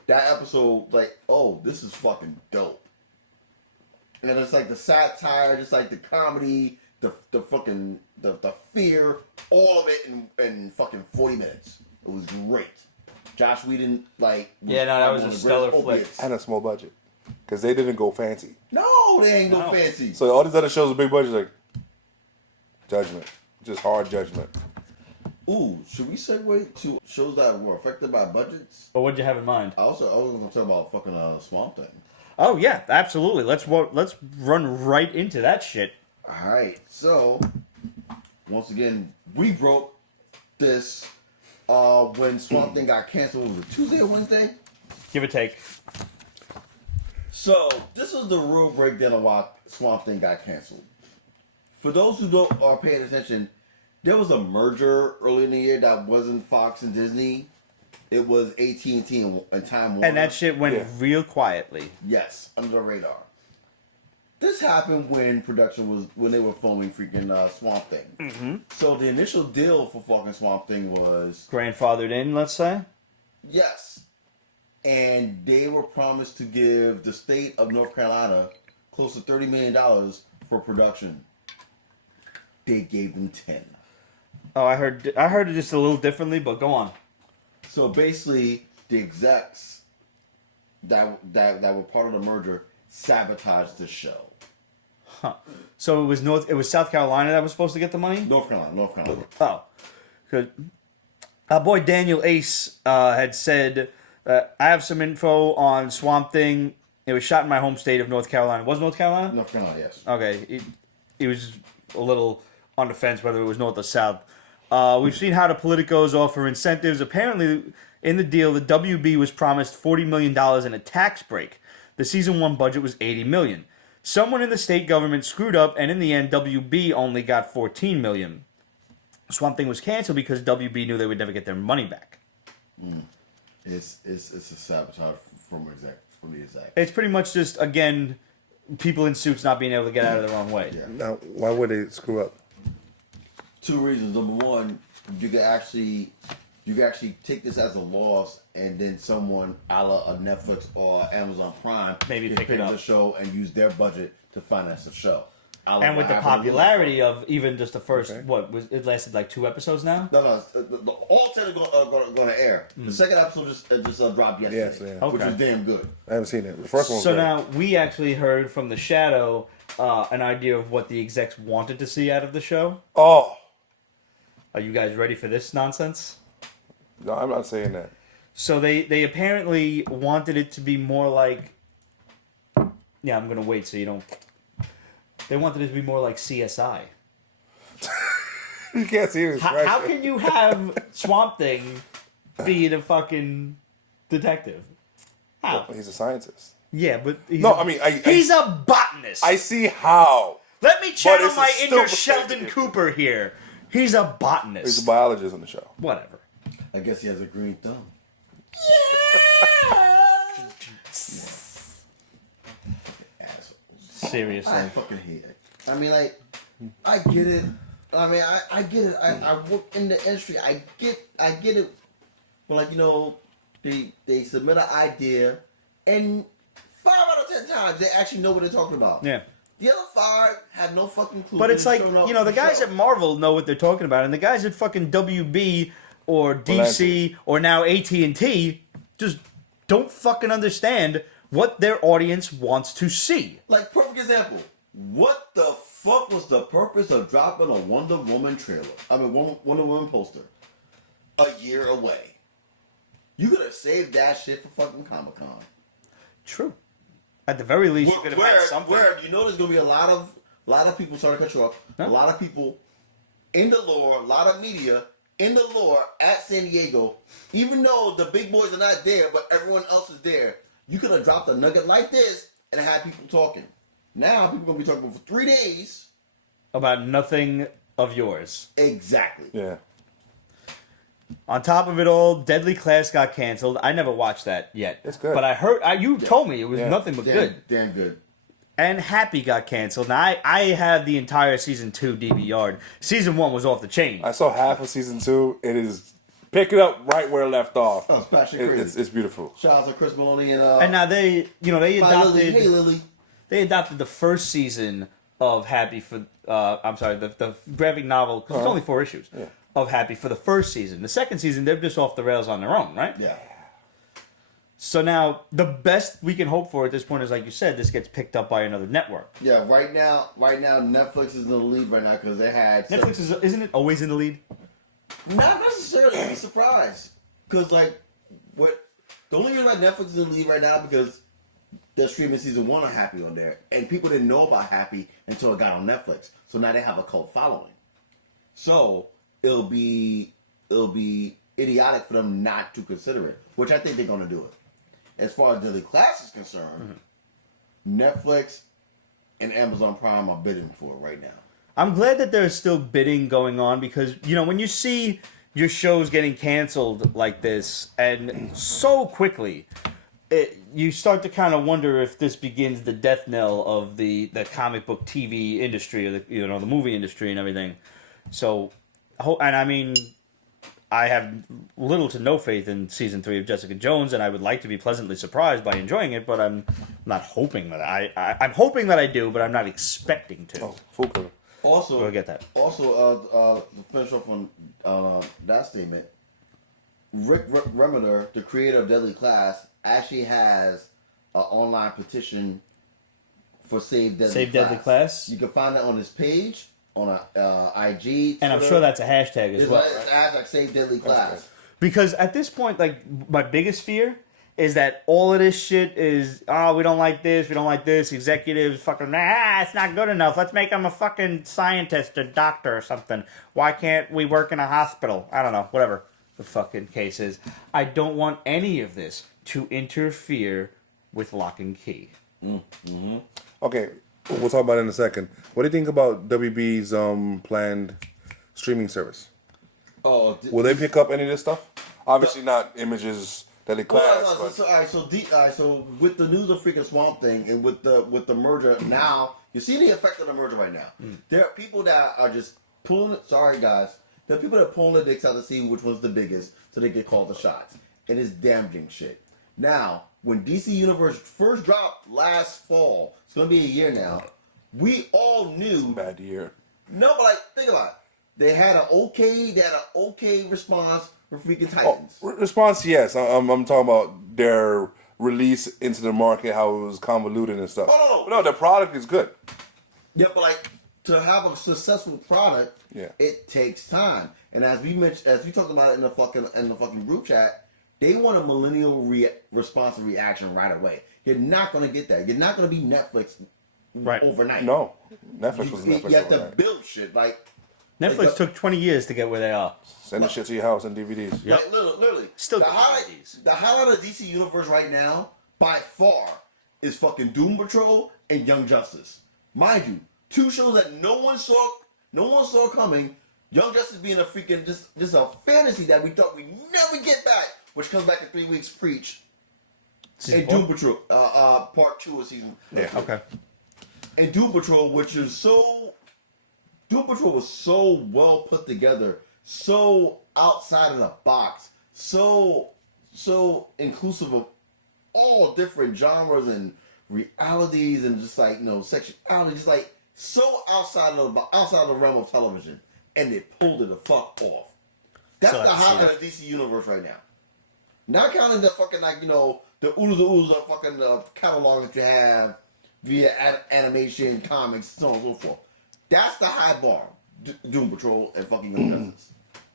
that episode, like, oh, this is fucking dope. And it's like the satire, just like the comedy, the fucking the fear, all of it in fucking 40 minutes. It was great. Josh Whedon, like, Yeah, no, that was one a of the stellar greatest flick. opiates. And a small budget. Because they didn't go fancy. No, they ain't no No. fancy. So all these other shows with big budgets, like, judgment. Just hard judgment. Ooh, should we segue to shows that were affected by budgets? But what'd you have in mind? I was going to talk about fucking Swamp Thing. Oh yeah, absolutely. Let's run right into that shit. All right, so once again, we broke this when Swamp Thing got canceled. Was it Tuesday or Wednesday? Give or take. So this is the real breakdown of why Swamp Thing got canceled. For those who don't are paying attention, there was a merger early in the year that wasn't Fox and Disney. It was AT&T and Time Warner. And that shit went Yeah. real quietly. Yes, under the radar. This happened when when they were filming freaking Swamp Thing. Mm-hmm. So the initial deal for fucking Swamp Thing was Grandfathered in, let's say. yes, and they were promised to give the state of North Carolina close to $30 million for production. They gave them 10. Oh, I heard it just a little differently, but go on. So basically, the execs that were part of the merger sabotaged the show. Huh. So it was South Carolina that was supposed to get the money? North Carolina. Oh. Good. Our boy Daniel Ace had said, I have some info on Swamp Thing. It was shot in my home state of North Carolina. Was North Carolina? North Carolina, yes. Okay. He was a little on the fence whether it was North or South. We've seen how the politicos offer incentives. Apparently, in the deal, the WB was promised $40 million in a tax break. The season 1 budget was $80 million. Someone in the state government screwed up, and in the end, WB only got $14 million. Swamp Thing was canceled because WB knew they would never get their money back. It's a sabotage from the exec. It's pretty much just, again, people in suits not being able to get out of the wrong way. Yeah. Now, why would they screw up? 2 reasons. Number one, you can actually take this as a loss, and then someone a la a Netflix or Amazon Prime Maybe can pick it up. the show and use their budget to finance the show. And with the popularity of even just the first, it lasted like 2 episodes now? No, all 10 are going to air. The second episode just dropped yesterday, Yes, yeah. which Okay. is damn good. I haven't seen it. The first one was So great. now we actually heard from the Shadow an idea of what the execs wanted to see out of the show. Oh! Are you guys ready for this nonsense? No, I'm not saying that. So they apparently wanted it to be more like... Yeah, I'm going to wait so you don't... They wanted it to be more like CSI. You can't see this. How can you have Swamp Thing be the fucking detective? How? He's a scientist. Yeah, but... He's a botanist! I see how. Let me channel it's a my inner stupid Sheldon thing. Cooper here. He's a botanist. He's a biologist on the show. Whatever. I guess he has a green thumb. Assholes. Seriously. I fucking hate it. I mean, like, I get it. I mean, I get it. I work in the industry. I get it. But like, they submit an idea, and 5 out of 10 times they actually know what they're talking about. Yeah. The other 5 had no fucking clue. But it's They like, showed up you know, the for guys show. at Marvel know what they're talking about, and the guys at fucking WB or DC or now AT&T just don't fucking understand what their audience wants to see. Like, perfect example. What the fuck was the purpose of dropping a Wonder Woman trailer? I mean, Wonder Woman poster. A year away. You could have saved that shit for fucking Comic-Con. True. At the very least, you could have had something. Where you know there's gonna be a lot of people, sorry to cut you off, Huh? a lot of people in the lore, a lot of media in the lore at San Diego, even though the big boys are not there, but everyone else is there. You could have dropped a nugget like this and had people talking. Now people gonna be talking for 3 days About nothing of yours. exactly. Yeah. On top of it all, Deadly Class got canceled. I never watched that yet. It's good. But I heard, you told me it was Yeah. nothing but good. Damn good. And Happy got canceled. Now, I have the entire season 2 DVR'd. Season 1 was off the chain. I saw half of season 2. It is picking up right where it left off. Oh, it's batshit crazy. It's beautiful. Shout out to Chris Maloney and And now they adopted. Hey Lily. They adopted the first season of Happy for. I'm sorry, the graphic novel because it's only 4 issues of Happy for the first season. The second season, they're just off the rails on their own, right? Yeah. So now the best we can hope for at this point is, like you said, this gets picked up by another network. Yeah, right now, Netflix is in the lead right now because they had Netflix isn't it always in the lead? Not necessarily. I'd be surprised because the only reason why Netflix is in the lead right now because they're streaming season 1 of Happy on there, and people didn't know about Happy until it got on Netflix. So now they have a cult following. So it'll be idiotic for them not to consider it, which I think they're going to do it. As far as Daily Class is concerned, Netflix and Amazon Prime are bidding for it right now. I'm glad that there's still bidding going on because, you know, when you see your shows getting canceled like this and so quickly, you start to kind of wonder if this begins the death knell of the comic book TV industry or the movie industry and everything. So, and I mean, I have little to no faith in season 3 of Jessica Jones, and I would like to be pleasantly surprised by enjoying it, but I'm not hoping that I'm hoping that I do, but I'm not expecting to. Oh, full cover. Also, We'll get that. Also, to finish off on that statement, Rick Remender, the creator of Deadly Class, actually has an online petition for Save Deadly Class. You can find that on his page, on IG, Twitter. And I'm sure that's a hashtag as well. It's hashtag Save Deadly Class. Because at this point, like, my biggest fear is that all of this shit is, we don't like this, executives fucking, it's not good enough, let's make him a fucking scientist, a doctor or something. Why can't we work in a hospital? I don't know, whatever the fucking case is. I don't want any of this to interfere with Lock and Key. Mm-hmm. Okay, we'll talk about it in a second. What do you think about WB's planned streaming service? Will they pick up any of this stuff? Obviously not images, Deadly Class. So with the news of freaking Swamp Thing and with the merger now, you see the effect of the merger right now. There are people that are just pulling. Sorry guys, there are people that are pulling their dicks out to see which one's the biggest, so they can call the shots. It is damaging shit. Now, when DC Universe first dropped last fall, it's gonna be a year now. We all knew. Bad year. No, but think about it. They had an okay response for freaking Titans. Response, yes. I'm talking about their release into the market, how it was convoluted and stuff. No, the product is good. Yeah, but to have a successful product, yeah, it takes time. And as we talked about it in the fucking group chat, they want a millennial response and reaction right away. You're not gonna get that. You're not gonna be Netflix overnight. No, Netflix was Netflix. You have overnight. to build shit Netflix took 20 years to get where they are. Send the shit to your house and DVDs. Yep. Literally. Still the highlight of DC Universe right now, by far, is fucking Doom Patrol and Young Justice. Mind you, 2 shows that no one saw coming. Young Justice being a freaking just a fantasy that we thought we'd never get back, which comes back in 3 weeks. Preach. Season and 4? Doom Patrol, part 2 of season. Yeah. Okay. And Doom Patrol, Doom Patrol was so well put together, so outside of the box, so inclusive of all different genres and realities and just like sexuality, just like so outside of the realm of television, and they pulled it the fuck off. That's the highlight of the DC universe right now. Not counting the fucking the ooza fucking catalog that you have via animation, comics, so on and so forth. That's the high bar. Doom Patrol and fucking Young Justice.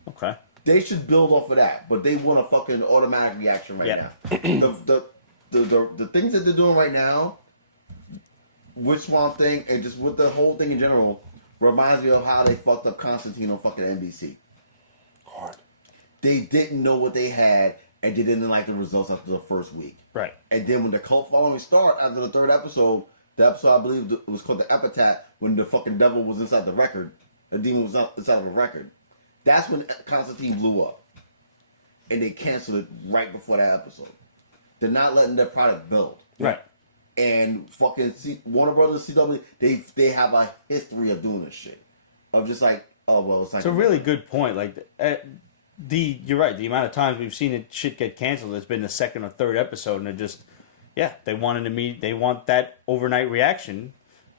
Okay. They should build off of that, but they want a fucking automatic reaction right now. The things that they're doing right now with Swamp Thing and just with the whole thing in general reminds me of how they fucked up Constantine on fucking NBC. Hard. They didn't know what they had, and they didn't like the results after the first week. Right. And then when the cult following started after the third episode, the episode I believe it was called the Epitaph, when the fucking devil was inside the record, the demon was inside of a record. That's when Constantine blew up, and they canceled it right before that episode. They're not letting their product build. Right. And fucking Warner Brothers, CW, they have a history of doing this shit. Of just like, oh well, it's not. It's a really good point. Like you're right. The amount of times we've seen it shit get canceled has been the second or third episode, and it just they want that overnight reaction.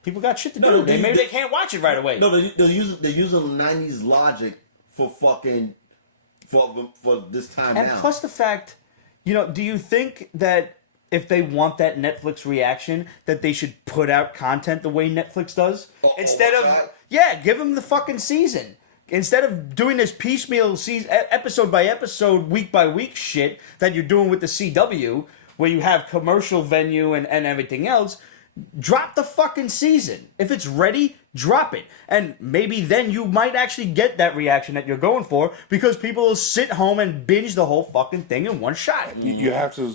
People got shit to do. Maybe they can't watch it right away. No, they're using 90s logic for fucking for this time and now. Plus the fact, do you think that if they want that Netflix reaction, that they should put out content the way Netflix does instead of give them the fucking season instead of doing this piecemeal episode by episode, week by week shit that you're doing with the CW, where you have commercial venue and everything else. Drop the fucking season. If it's ready, drop it. And maybe then you might actually get that reaction that you're going for, because people will sit home and binge the whole fucking thing in one shot. You have to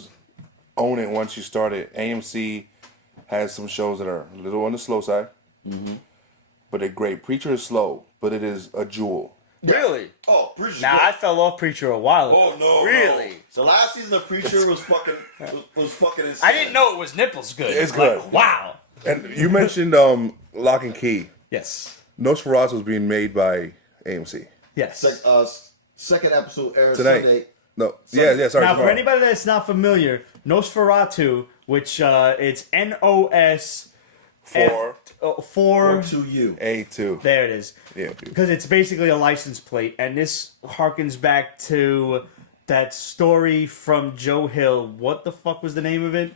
own it once you start it. AMC has some shows that are a little on the slow side, but they're great. Preacher is slow, but it is a jewel. Really? Oh, Preacher. Nah, I fell off Preacher a while ago. Oh no, really? No. So last season of Preacher was fucking insane. I didn't know it was nipples good. It's good. Like, wow. And you mentioned Lock and Key. Yes. Nosferatu was being made by AMC. Yes. Second episode airs Tonight. Sunday. No. Yeah. Sorry. Now, tomorrow. for anybody that's not familiar, Nosferatu, which it's NOS. 4-2-U. A2. There it is. Yeah. Because it's basically a license plate, and this harkens back to that story from Joe Hill. What the fuck was the name of it?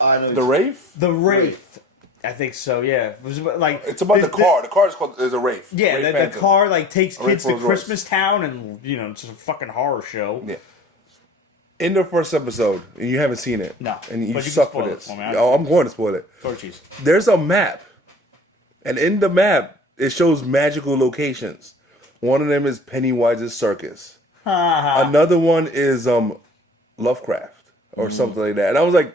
I know The Wraith? The Wraith. I think so. Yeah. It was like It's about the car. The car is a Wraith. Yeah, Wraith the Phantom. car like takes A Wraith kids to Rolls Royce. Christmas Town, and it's a fucking horror show. Yeah. In the first episode, and you haven't seen it. No, And you but you can suck spoil with it it. for me. Oh, I'm going to spoil it. Torchies. There's a map. And in the map, it shows magical locations. One of them is Pennywise's Circus. Another one is Lovecraft or something like that. And I was like,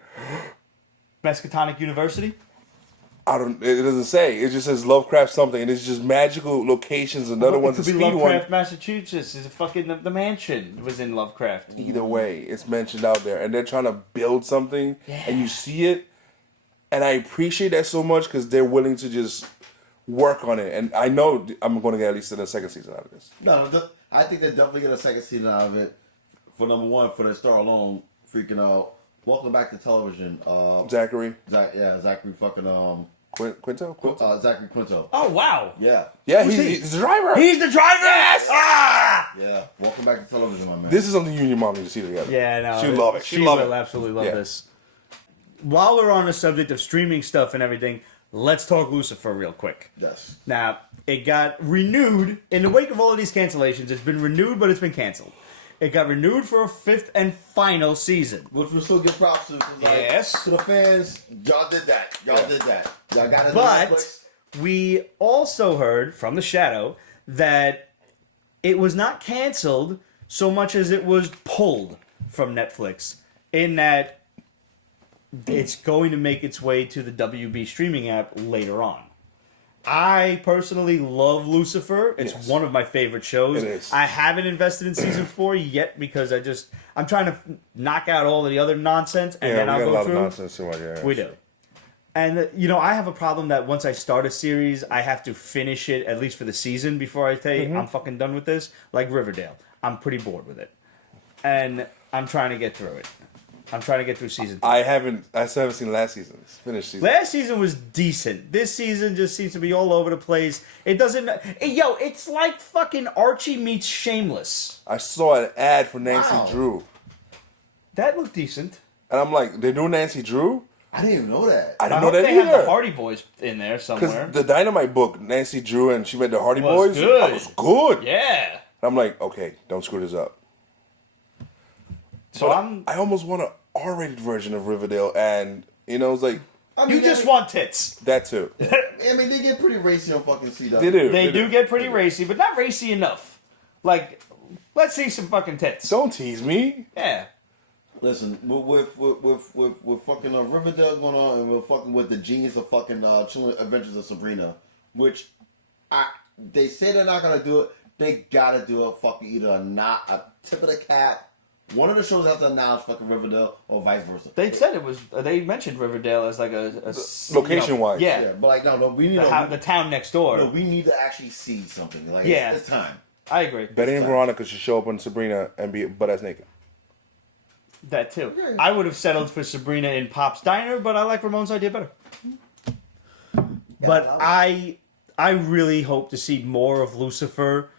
Miskatonic University? it doesn't say. It just says Lovecraft something, and it's just magical locations. Another one's a It could be speed Lovecraft, one. Massachusetts. Is fucking the mansion was in Lovecraft. Either way, it's mentioned out there, and they're trying to build something, and you see it, and I appreciate that so much because they're willing to just work on it, and I know I'm going to get at least a second season out of this. No, I think they definitely get a second season out of it. For number one, for the star alone, freaking out. Welcome back to television. Zachary Zachary fucking Quinto? Zachary Quinto. Oh, wow. Yeah, He's the driver. He's the driver? Yes! Ah! yeah. Welcome back to television, my man. This is something you and your mom need to see together. Yeah, no. She'd love it. She She'd love will it. absolutely love Yeah. this. While we're on the subject of streaming stuff and everything, let's talk Lucifer real quick. Yes. Now, it got renewed. In the wake of all of these cancellations, it's been renewed, but it's been canceled. It got renewed for a 5th and final season. Which we'll still give props to. Yes. To the fans, y'all did that. Y'all did that. Y'all got it. But we also heard from the Shadow that it was not canceled so much as it was pulled from Netflix, in that it's going to make its way to the WB streaming app later on. I personally love Lucifer. It's Yes. one of my favorite shows. It is. I haven't invested in season 4 yet because I'm trying to knock out all of the other nonsense, and then we I'll got a go lot through. of nonsense in here. We do. And, I have a problem that once I start a series, I have to finish it, at least for the season, before I say, I'm fucking done with this. Like Riverdale. I'm pretty bored with it. And I'm trying to get through it. I'm trying to get through season 3. I still haven't seen last season's finished season. Last season was decent. This season just seems to be all over the place. It doesn't... Yo, it's like fucking Archie meets Shameless. I saw an ad for Nancy Drew. That looked decent. And I'm like, they're doing Nancy Drew? I didn't even know that. I didn't I know hope that they have the either. Hardy Boys in there somewhere. Because the Dynamite book, Nancy Drew and she met the Hardy Was Boys. good. That was good. Yeah. And I'm like, okay, don't screw this up. So I almost want an R-rated version of Riverdale, and it's like I mean, You just want tits. that too. I mean, they get pretty racy on fucking CW. They do. They do get pretty racy, but not racy enough. Like, let's see some fucking tits. Don't tease me. Yeah. Listen, with fucking Riverdale going on, and we're fucking with the genius of fucking Chilling Adventures of Sabrina, which they say they're not gonna do it. They gotta do it. Fucking either a tip of the cap. One of the shows has to announce fucking Riverdale, or vice versa. They said it was. They mentioned Riverdale as like a Location-wise. Yeah. But like no, we need The town next door. No, we need to actually see something. Like Yeah. it's time. I agree. Betty and Veronica should show up on Sabrina and be butt-ass naked. That too. I would have settled for Sabrina in Pop's Diner, but I like Ramon's idea better. But I really hope to see more of Lucifer.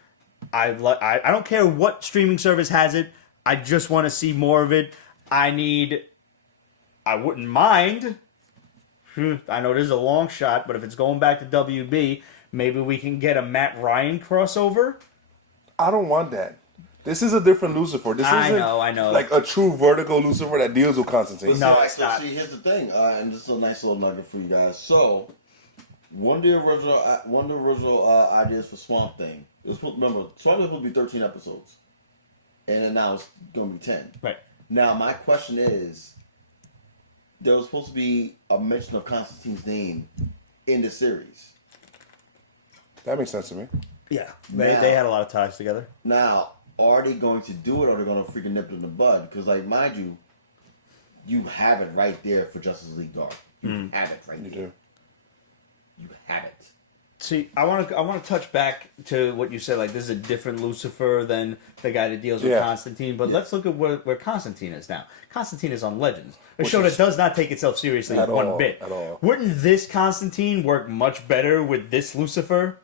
I don't care what streaming service has it. I just want to see more of it. I wouldn't mind. I know this is a long shot, but if it's going back to WB, maybe we can get a Matt Ryan crossover. I don't want that. This is a different Lucifer. This I isn't know. like a true vertical Lucifer that deals with Constantine. No, it's not. See, here's the thing, and this is a nice little nugget for you guys. So, one of the original ideas for Swamp Thing. It was Swamp Thing was supposed to be 13 episodes, and then now it's going to be 10. Right. Now, my question is, there was supposed to be a mention of Constantine's name in the series. That makes sense to me. Yeah. They had a lot of ties together. Now, are they going to do it, or are they going to freaking nip it in the bud? Because, like, mind you, you have it right there for Justice League Dark. You have it right there. You do. You have it. See, I want to touch back to what you said. Like, this is a different Lucifer than the guy that deals with Constantine. But let's look at where Constantine is now. Constantine is on Legends, a show that does not take itself seriously one bit. At all. Wouldn't this Constantine work much better with this Lucifer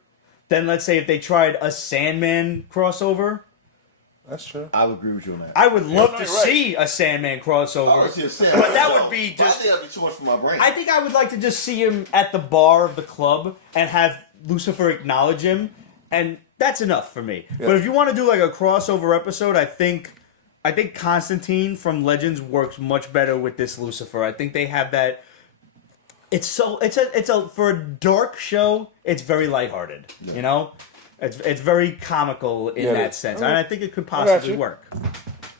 than, let's say, if they tried a Sandman crossover? That's true. I would agree with you on that. I would love to see a Sandman crossover, but that would be just. I think that'd be too much for my brain. I think I would like to just see him at the bar of the club and have Lucifer acknowledge him, and that's enough for me. Yeah. But if you want to do like a crossover episode, I think Constantine from Legends works much better with this Lucifer. I think they have that. It's a for a dark show. It's very lighthearted. Yeah. You know, it's very comical in that sense, and I think it could possibly work.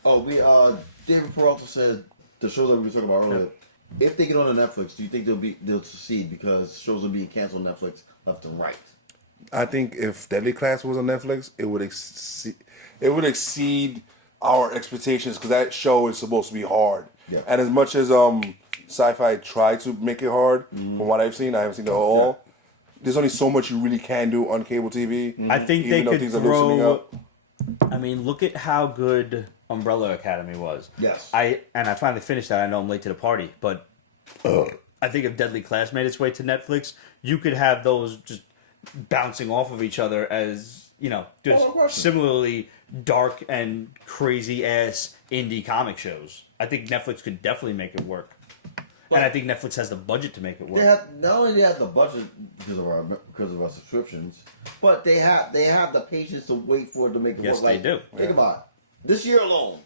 Oh, David Peralta said the shows that we were talking about earlier. If they get on the Netflix, do you think they'll succeed because shows are being canceled on Netflix left and right? I think if Deadly Class was on Netflix, it would exceed our expectations because that show is supposed to be hard. Yeah. And as much as Sci-Fi tried to make it hard, from what I've seen, I haven't seen it all. Yeah. There's only so much you really can do on cable TV. I think they could throw. I mean, look at how good Umbrella Academy was. Yes. I finally finished that. I know I'm late to the party, but I think if Deadly Class made its way to Netflix, you could have those just bouncing off of each other as, just similarly dark and crazy ass indie comic shows. I think Netflix could definitely make it work. And I think Netflix has the budget to make it work. Not only they have the budget because of our subscriptions, but they have the patience to wait for it to make it work. Yes, they do. Think about it. This year alone,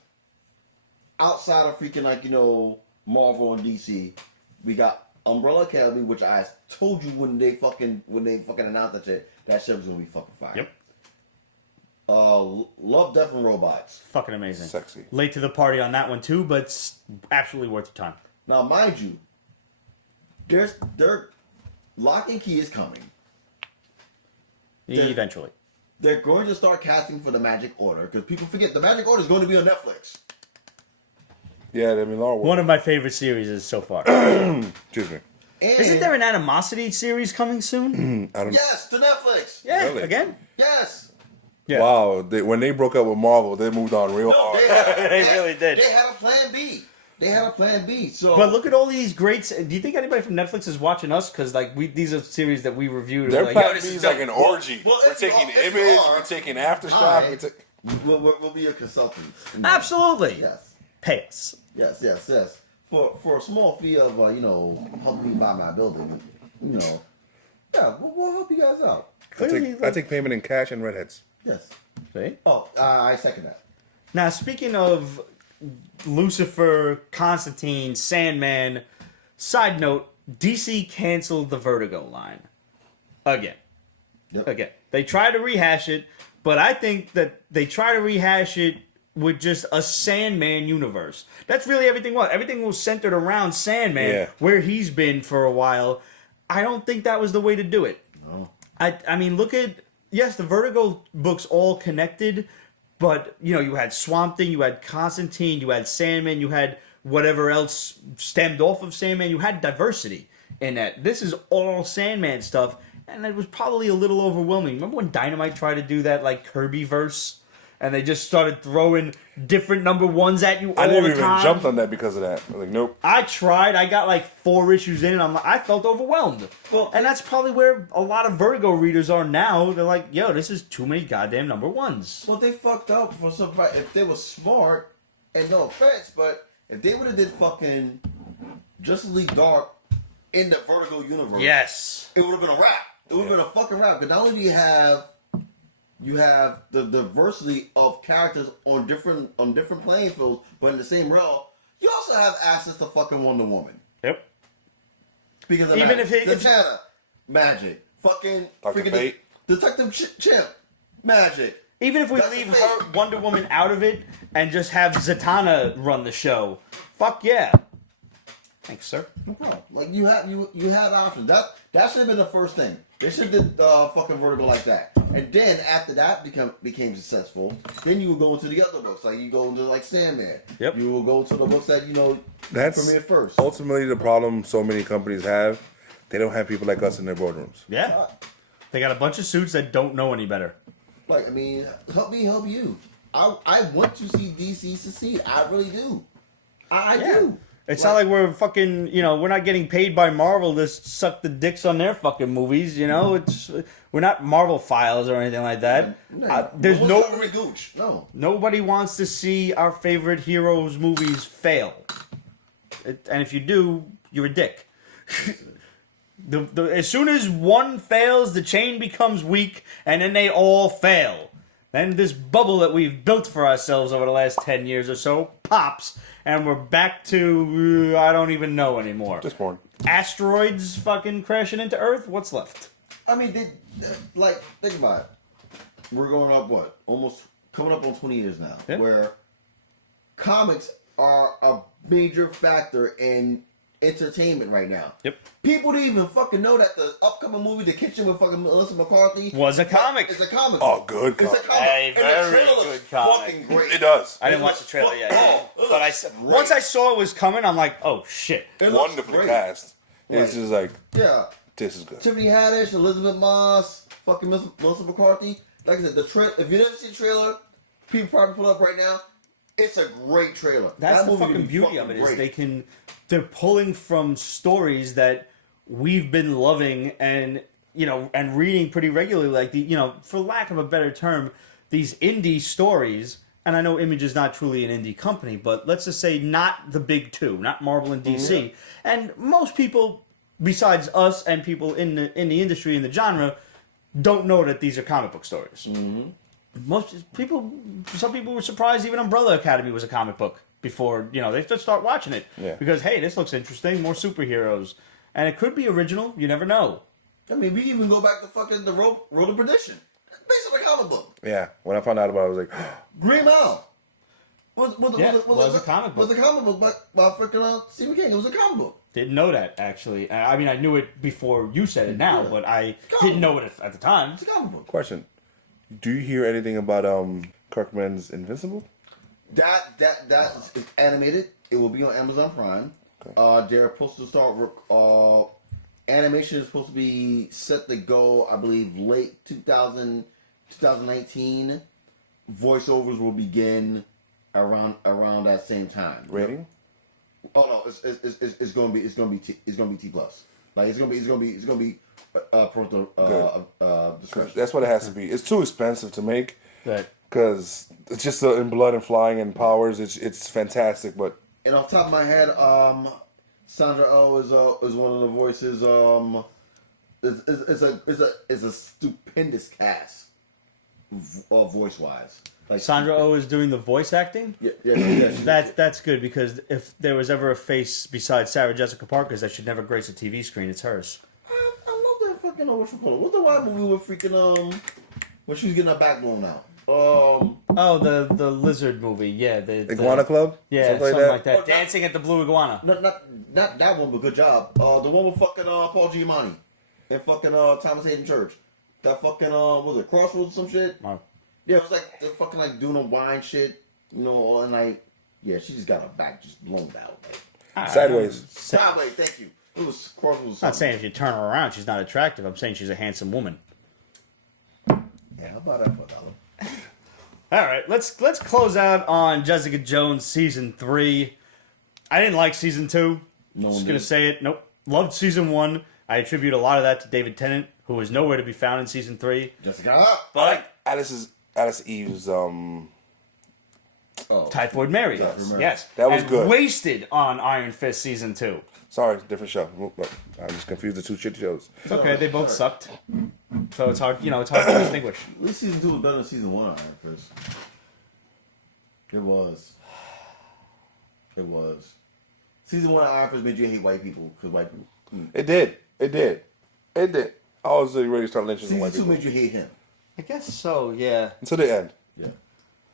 outside of freaking Marvel and DC, we got Umbrella Academy, which I told you when they fucking announced that shit was gonna be fucking fire. Yep. Love, Death, and Robots. Fucking amazing. Sexy. Late to the party on that one too, but it's absolutely worth the time. Now, mind you, their Lock and Key is coming. Eventually. They're going to start casting for the Magic Order because people forget the Magic Order is going to be on Netflix. Yeah, I mean, one of my favorite series so far. Excuse me. And isn't there an Animosity series coming soon? I don't know. Yes, to Netflix. Yeah, really? Again? Yes. Yeah. Wow, when they broke up with Marvel, they moved on real hard. They really did. They had a plan B. They had a plan B. So, but look at all these greats. Do you think anybody from Netflix is watching us? Because like these are series that we reviewed. Their Like, plan B is like an orgy. Well, we're if taking you are- if image. you are, We're taking aftershock. alright. We'll be your consultants. absolutely. Yes. Pay us. Yes. For a small fee of help me buy my building, yeah, we'll help you guys out. I take payment in cash and redheads. Yes. See? Oh, I second that. Now, speaking of Lucifer, Constantine, Sandman, side note, DC canceled the Vertigo line. Again. Yep. Again. They try to rehash it, but I think that they try to rehash it with just a Sandman universe. That's really everything was. Everything was centered around Sandman, where he's been for a while. I don't think that was the way to do it. No. I mean, look at, yes, the Vertigo books all connected, but, you had Swamp Thing, you had Constantine, you had Sandman, you had whatever else stemmed off of Sandman. You had diversity in that. This is all Sandman stuff, and it was probably a little overwhelming. Remember when Dynamite tried to do that, like, Kirby-verse? And they just started throwing different number ones at you all the time. I never even jumped on that because of that. I was like, nope. I tried. I got like 4 issues in, and I felt overwhelmed. Well, and that's probably where a lot of Vertigo readers are now. They're like, yo, this is too many goddamn number ones. Well, they fucked up for somebody. If they were smart, and no offense, but if they would have did fucking Justice League Dark in the Vertigo universe, Yes. it would have been a wrap. It would have been a fucking wrap. Because not only do you have the diversity of characters on different playing fields, but in the same realm, you also have access to fucking Wonder Woman. Yep. Because of Even if Zatanna, magic, fucking Dr. freaking Fate. Detective Chimp, magic. Even if we Dr. leave Fate. her Wonder Woman out of it and just have Zatanna run the show, fuck yeah. Thanks, sir. No problem. Like you had options. That should have been the first thing. They should have did fucking Vertigo like that. And then after that became successful, then you will go into the other books. Like you go into like Sandman. Yep. You will go to the books that That's premiered first. ultimately the problem so many companies have. They don't have people like us in their boardrooms. Yeah. They got a bunch of suits that don't know any better. Like, I mean, help me help you. I want to see DC succeed. I really do. I do. It's not like we're fucking, we're not getting paid by Marvel to suck the dicks on their fucking movies, we're not Marvel files or anything like that. There's gooch. No. Nobody wants to see our favorite heroes movies fail. And if you do, you're a dick. As soon as one fails, the chain becomes weak, and then they all fail. Then this bubble that we've built for ourselves over the last 10 years or so pops, and we're back to, I don't even know anymore. Just born. Asteroids fucking crashing into Earth? What's left? I mean, think about it. We're going up, almost coming up on 20 years now, where comics are a major factor in entertainment right now. Yep. People didn't even fucking know that the upcoming movie, The Kitchen with fucking Melissa McCarthy, Was a comic. It's a comic. Oh, good It's comic. a comic. A And the very trailer good looks comic. fucking great. It does. I didn't watch the trailer yet. But once I saw it was coming, I'm like, oh shit. It looks Wonderfully great. cast. It's Right. just like, Yeah. this is good. Tiffany Haddish, Elizabeth Moss, fucking Melissa McCarthy. Like I said, if you didn't see the trailer, people probably pull up right now. It's a great trailer. That's That the movie fucking would be beauty of it, is great. they're pulling from stories that we've been loving and reading pretty regularly, like for lack of a better term, these indie stories. And I know Image is not truly an indie company, but let's just say not the big two, not Marvel and DC. Mm-hmm. And most people, besides us and people in the industry, in the genre, don't know that these are comic book stories. Mm-hmm. Some people were surprised even Umbrella Academy was a comic book before, they just start watching it. Yeah. Because, hey, this looks interesting, more superheroes. And it could be original, you never know. I mean, we even go back to fucking the Road of Perdition. Based on a comic book. Yeah. When I found out about it, I was like, Green Mile. Was a comic book. Was a comic book by freaking Stephen King. It was a comic book. Didn't know that, actually. I mean, I knew it before you said it now, but I didn't know it at the time. It's a comic book. question. Do you hear anything about Kirkman's Invincible? That is animated. It will be on Amazon Prime. Okay. They're supposed to start. Animation is supposed to be set to go, I believe, late 2019. Voiceovers will begin around that same time. Rating? Oh no, it's gonna be T plus. Like it's gonna be parental discretion. That's what it has to be. It's too expensive to make. Right. Because it's just in blood and flying and powers. It's fantastic, but. And off the top of my head, Sandra Oh is one of the voices. It's a stupendous cast, voice wise. Like Sandra Oh is doing the voice acting. Yeah. That's good because if there was ever a face besides Sarah Jessica Parker's that should never grace a TV screen, it's hers. I love that fucking what you call it. What's the wild movie with freaking when she was getting her back blown out? The lizard movie, yeah, the Iguana Club, yeah, something like that. Oh, Dancing at the Blue Iguana. Not that one, but good job. The one with fucking Paul Giamatti and fucking Thomas Hayden Church. That fucking was it Crossroads or some shit? Oh. Yeah, it was like they're fucking like doing a wine shit, you know, all night. Yeah, she just got her back just blown out. Like, Sideways. Sideways, thank you. It was Crossroads. I'm not saying if you turn her around, she's not attractive. I'm saying she's a handsome woman. Yeah, how about that for $1? All right, let's close out on Jessica Jones season 3. I didn't like season 2. Just gonna say it. Nope. Loved season 1. I attribute a lot of that to David Tennant, who was nowhere to be found in season 3. Jessica. But Alice Eve's Typhoid Mary. Yes. That was and good. Wasted on Iron Fist season 2. Sorry, different show. I just confused the two shit shows. It's okay. They both sucked. So it's hard. It's hard to distinguish. At least season 2 was better than season 1 on Iron Fist. It was. Season 1 of Iron Fist made you hate white people because white people. It did. I was ready to start lynching Season white 2 people. made you hate him. I guess so. Yeah. Until the end. Yeah.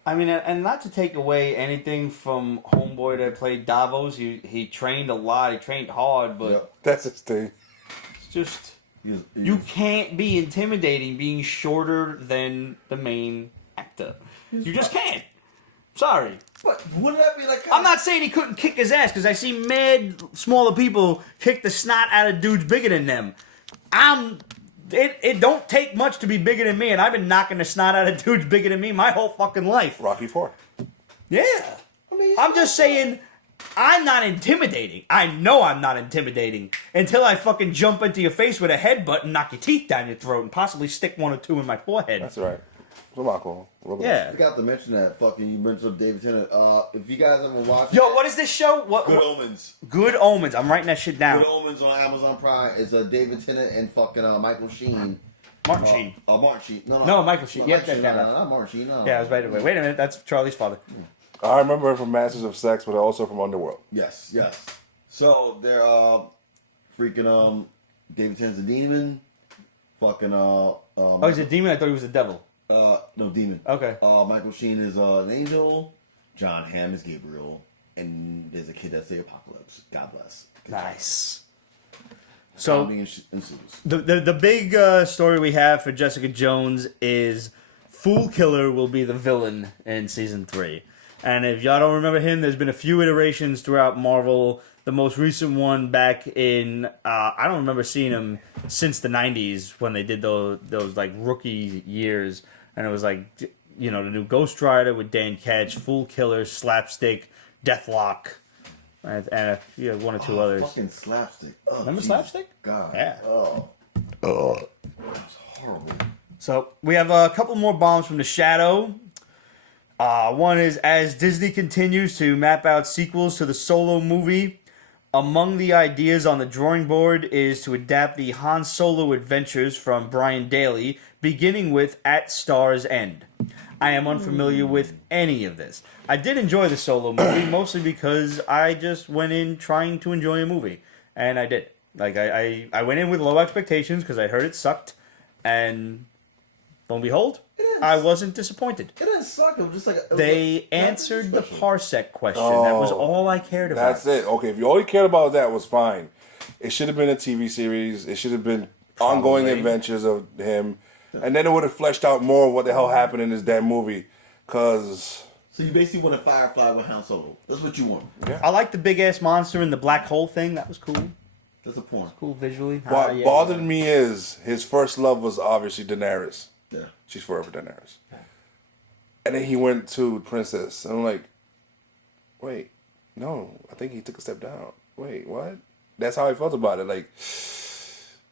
I mean, and not to take away anything from Homeboy that played Davos. He trained a lot. He trained hard, but That's his thing. it's just you can't be intimidating being shorter than the main actor. You just can't. Sorry. But wouldn't that be like? I'm not saying he couldn't kick his ass because I see mad smaller people kick the snot out of dudes bigger than them. It don't take much to be bigger than me, and I've been knocking the snot out of dudes bigger than me my whole fucking life. Rocky 4. Yeah. I'm just saying, I'm not intimidating. I know I'm not intimidating until I fucking jump into your face with a headbutt and knock your teeth down your throat and possibly stick 1 or 2 in my forehead. That's right. Some alcohol. Yeah. I forgot to mention that fucking you mentioned David Tennant. If you guys haven't watched Yo, what is this show? Good Omens. Good Omens. I'm writing that shit down. Good Omens on Amazon Prime. It's David Tennant and fucking Michael Sheen. Martin Sheen. Martin Sheen. No, Michael Sheen. No, Yep, Sheen. that. No, not Martin Sheen. No. Yeah, I was right away. Wait a minute, that's Charlie's father. I remember him from Masters of Sex, but also from Underworld. Yes. So they're freaking David Tennant's a demon. Fucking Oh, he's a demon? I thought he was a devil. no demon. Okay. Michael Sheen is an angel. John Hamm is Gabriel, and there's a kid that's the Apocalypse. God bless. Nice. So Comedy ensues. the big story we have for Jessica Jones is Fool Killer will be the villain in season 3. And if y'all don't remember him, there's been a few iterations throughout Marvel. The most recent one back in I don't remember seeing him since the 90s when they did those like rookie years, and it was like the new Ghost Rider with Dan Ketch, Fool Killer, Slapstick, Deathlock, and 1 or 2 others. Fucking Slapstick. Oh, Remember Jesus Slapstick? God. Yeah. Oh. That's horrible. So we have a couple more bombs from the Shadow. One is, as Disney continues to map out sequels to the Solo movie, among the ideas on the drawing board is to adapt the Han Solo adventures from Brian Daley, beginning with At Star's End. I am unfamiliar with any of this. I did enjoy the Solo movie, mostly because I just went in trying to enjoy a movie. And I did. Like, I went in with low expectations because I heard it sucked. And lo and behold, I wasn't disappointed. It didn't suck. It was just like They answered the Parsec question. That was all I cared about. That's it. Okay, if you all you cared about that was fine. It should have been a TV series. It should have been ongoing adventures of him. And then it would have fleshed out more of what the hell happened in this damn movie. Because... So you basically want a Firefly with Han Solo. That's what you want. Yeah. I like the big-ass monster and the black hole thing. That was cool. That's a porn. Cool visually. What bothered me is his first love was obviously Daenerys. Yeah. She's forever Daenerys. And then he went to Princess. And I'm like, wait, No, I think he took a step down. Wait, what? That's how I felt about it. Like,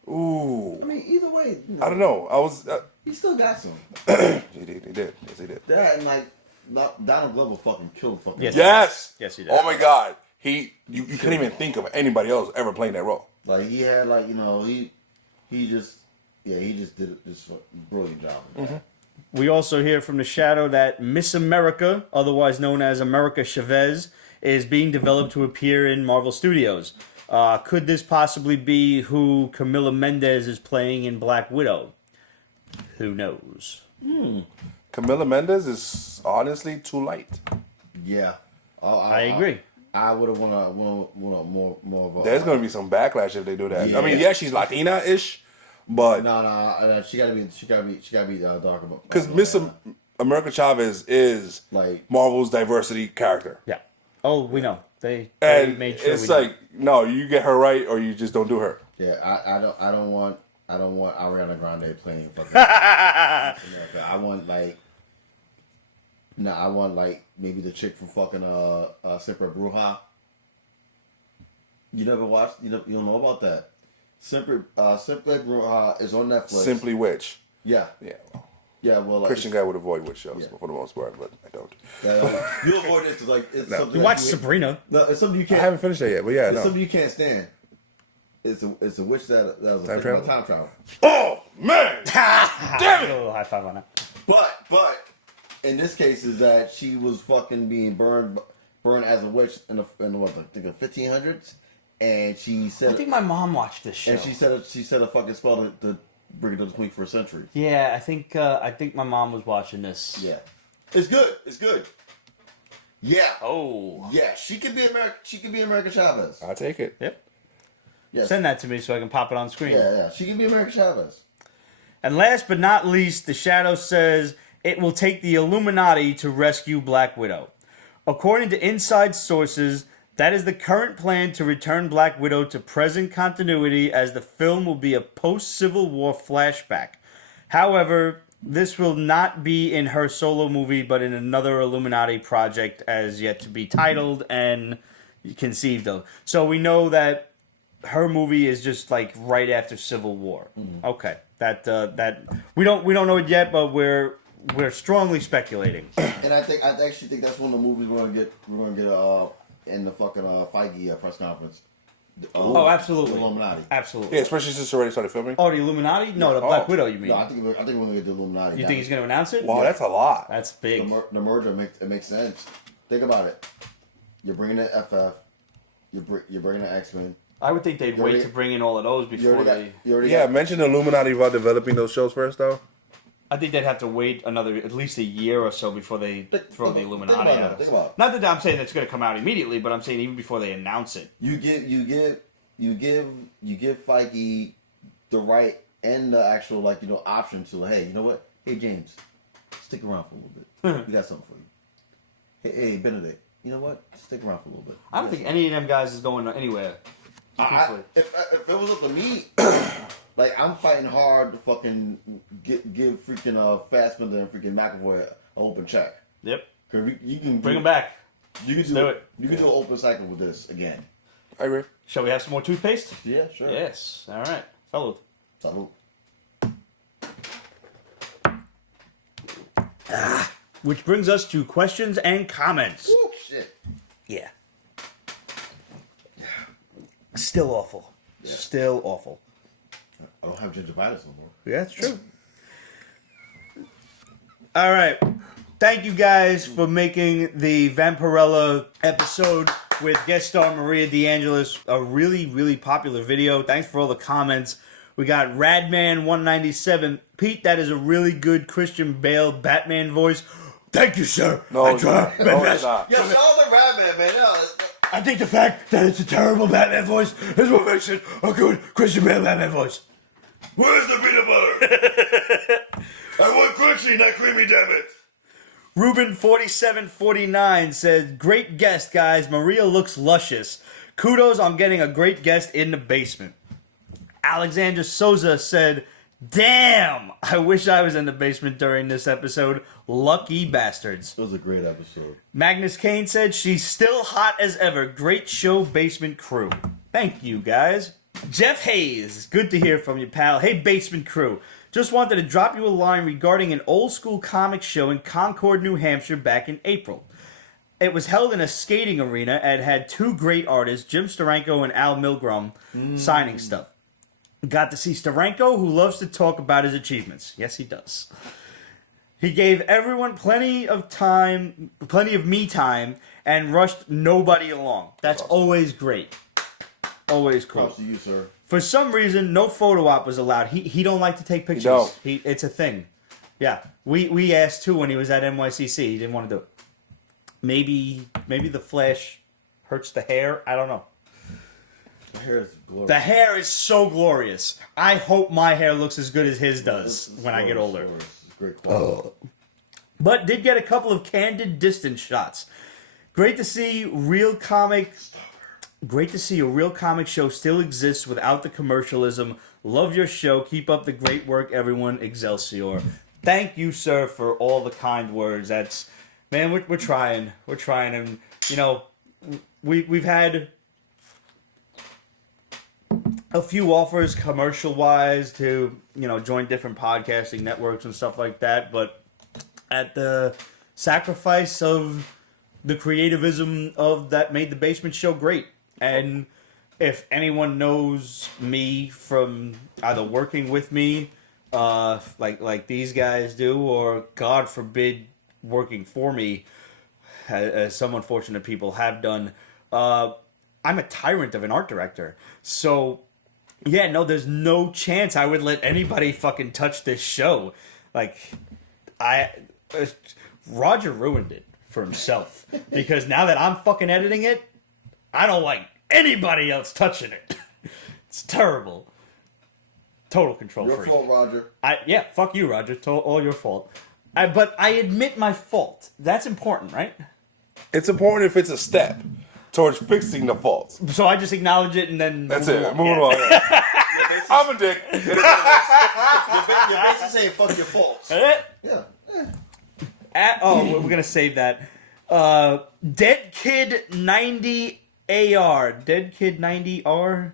ooh. I mean, either way. You know, I don't know. I was. He still got some. He did. Yes, he did. That and like Donald Glover fucking killed fucking. Yes. Yes, he did. Oh my God. You couldn't even think of anybody else ever playing that role. Like he had like he just did just a brilliant job. Mm-hmm. We also hear from the shadow that Miss America, otherwise known as America Chavez, is being developed to appear in Marvel Studios. Could this possibly be who Camila Mendes is playing in Black Widow? Who knows? Camila Mendes is honestly too light. Yeah, I agree. I would have want more of a. There's gonna be some backlash if they do that. Yeah. I mean, yeah, she's Latina-ish, but No, she gotta be darker. because Miss America Chavez is like Marvel's diversity character, Yeah. Oh, we know. They and made sure it's we like no, you get her right or you just don't do her. yeah, I don't want Ariana Grande playing fucking America. I want like maybe the chick from fucking Siempre Bruja. You never watched? You don't know about that? Siempre Bruja is on Netflix. Simply Witch. Yeah. Yeah. Yeah, well, like, Christian guy would avoid witch shows for the most part, but I don't. you avoid it because like it's something. You watch Sabrina. No, it's something you I can't. haven't finished that yet, but yeah, It's no. something you can't stand. It's a witch that was Time a travel? time travel. Oh man! Damn it! A little high five on that. But in this case is that she was fucking being burned as a witch in what I think the 1500s, and she said I think my mom watched this show. and she said a fucking spell to bring it to the 21st century. Yeah, I think my mom was watching this. Yeah, it's good. It's good. Yeah. Oh. Yeah, she could be America Chavez. I'll take it. Yep. Yes. Send that to me so I can pop it on screen. Yeah, she can be America Chavez. And last but not least, the Shadow says it will take the Illuminati to rescue Black Widow. According to inside sources, that is the current plan to return Black Widow to present continuity, as the film will be a post-Civil War flashback. However, this will not be in her solo movie, but in another Illuminati project as yet to be titled and conceived of. So we know that her movie is just like right after Civil War. Mm-hmm. Okay, that we don't know it yet, but we're strongly speculating. And I actually think that's one of the movies we're gonna get in the fucking Feige press conference. Oh, absolutely. The Illuminati. Absolutely. Yeah, especially since it's already started filming. Oh, the Illuminati? No, the Black Widow. You mean? No, I think we're gonna get the Illuminati. You think he's going to announce it? Wow, that's a lot. That's big. The merger makes sense. Think about it. You're bringing in FF. You're bringing in X-Men. I would think they'd wait to bring in all of those before they. Mention the Illuminati about developing those shows first, though. I think they'd have to wait at least a year or so before they throw the Illuminati at us. Think about it. Not that I'm saying it's going to come out immediately, but I'm saying even before they announce it. You give Feige the right and the actual option to hey, you know what? Hey James, stick around for a little bit. We got something for you. Hey Benedict, you know what? Stick around for a little bit. I don't think any of them guys is going anywhere. If it was up to me, like I'm fighting hard to fucking give freaking Fassbender and freaking McAvoy an open check. Yep. Cause you can Bring them back. You can do it. You can do an open cycle with this again. I agree. Shall we have some more toothpaste? Yeah, sure. Yes. All right. Salud. Salud. Which brings us to questions and comments. Ooh, shit. Yeah. Still awful. Yeah. Still awful. I don't have gingivitis no more. Yeah, that's true. All right. Thank you guys for making the Vampirella episode with guest star Maria DeAngelis a really, really popular video. Thanks for all the comments. We got Radman197. Pete, that is a really good Christian Bale Batman voice. Thank you, sir. No, I it's try not. my No, best. it's not. Yo, shout out to Radman, man. Yo, I think the fact that it's a terrible Batman voice is what makes it a good Christian Bale Batman voice. where's the peanut butter? I want crunchy, not creamy, damn it. Ruben4749 says, great guest, guys. Maria looks luscious. Kudos on getting a great guest in the basement. Alexander Souza said, Damn! I wish I was in the basement during this episode. Lucky bastards. It was a great episode. Magnus Kane said, she's still hot as ever. Great show, Basement Crew. Thank you, guys. Jeff Hayes, good to hear from you, pal. Hey, Basement Crew. Just wanted to drop you a line regarding an old school comic show in Concord, New Hampshire back in April. It was held in a skating arena and had two great artists, Jim Steranko and Al Milgrom, signing stuff. Got to see Steranko, who loves to talk about his achievements. Yes, he does. He gave everyone plenty of me time, and rushed nobody along. That's always great. Always cool. Props to you, sir. For some reason, no photo op was allowed. He don't like to take pictures. It's a thing. Yeah, we asked too when he was at NYCC. He didn't want to do it. Maybe the flash hurts the hair. I don't know. The hair is glorious. The hair is so glorious. I hope my hair looks as good as his does when I get older. It's great quality. But did get a couple of candid distance shots. Great to see a real comic show still exists without the commercialism. Love your show. Keep up the great work, everyone. Excelsior. Thank you, sir, for all the kind words. Man, we're trying. We're trying, and we've had a few offers commercial wise to join different podcasting networks and stuff like that, but at the sacrifice of the creativism of that made the Basement Show great. And if anyone knows me from either working with me, like these guys do, or God forbid working for me, as some unfortunate people have done, I'm a tyrant of an art director. So, yeah, no, there's no chance I would let anybody fucking touch this show. Roger ruined it for himself. Because now that I'm fucking editing it, I don't like anybody else touching it. It's terrible. Total control freak. Your fault, Roger. Yeah, fuck you, Roger. All your fault. But I admit my fault. That's important, right? It's important if it's a step towards fixing the faults. So I just acknowledge it and then that's it. Move on. Yeah. I'm a dick. You're basically saying fuck your faults. Yeah. We're gonna save that. Dead Kid 90 AR. Dead Kid 90 R.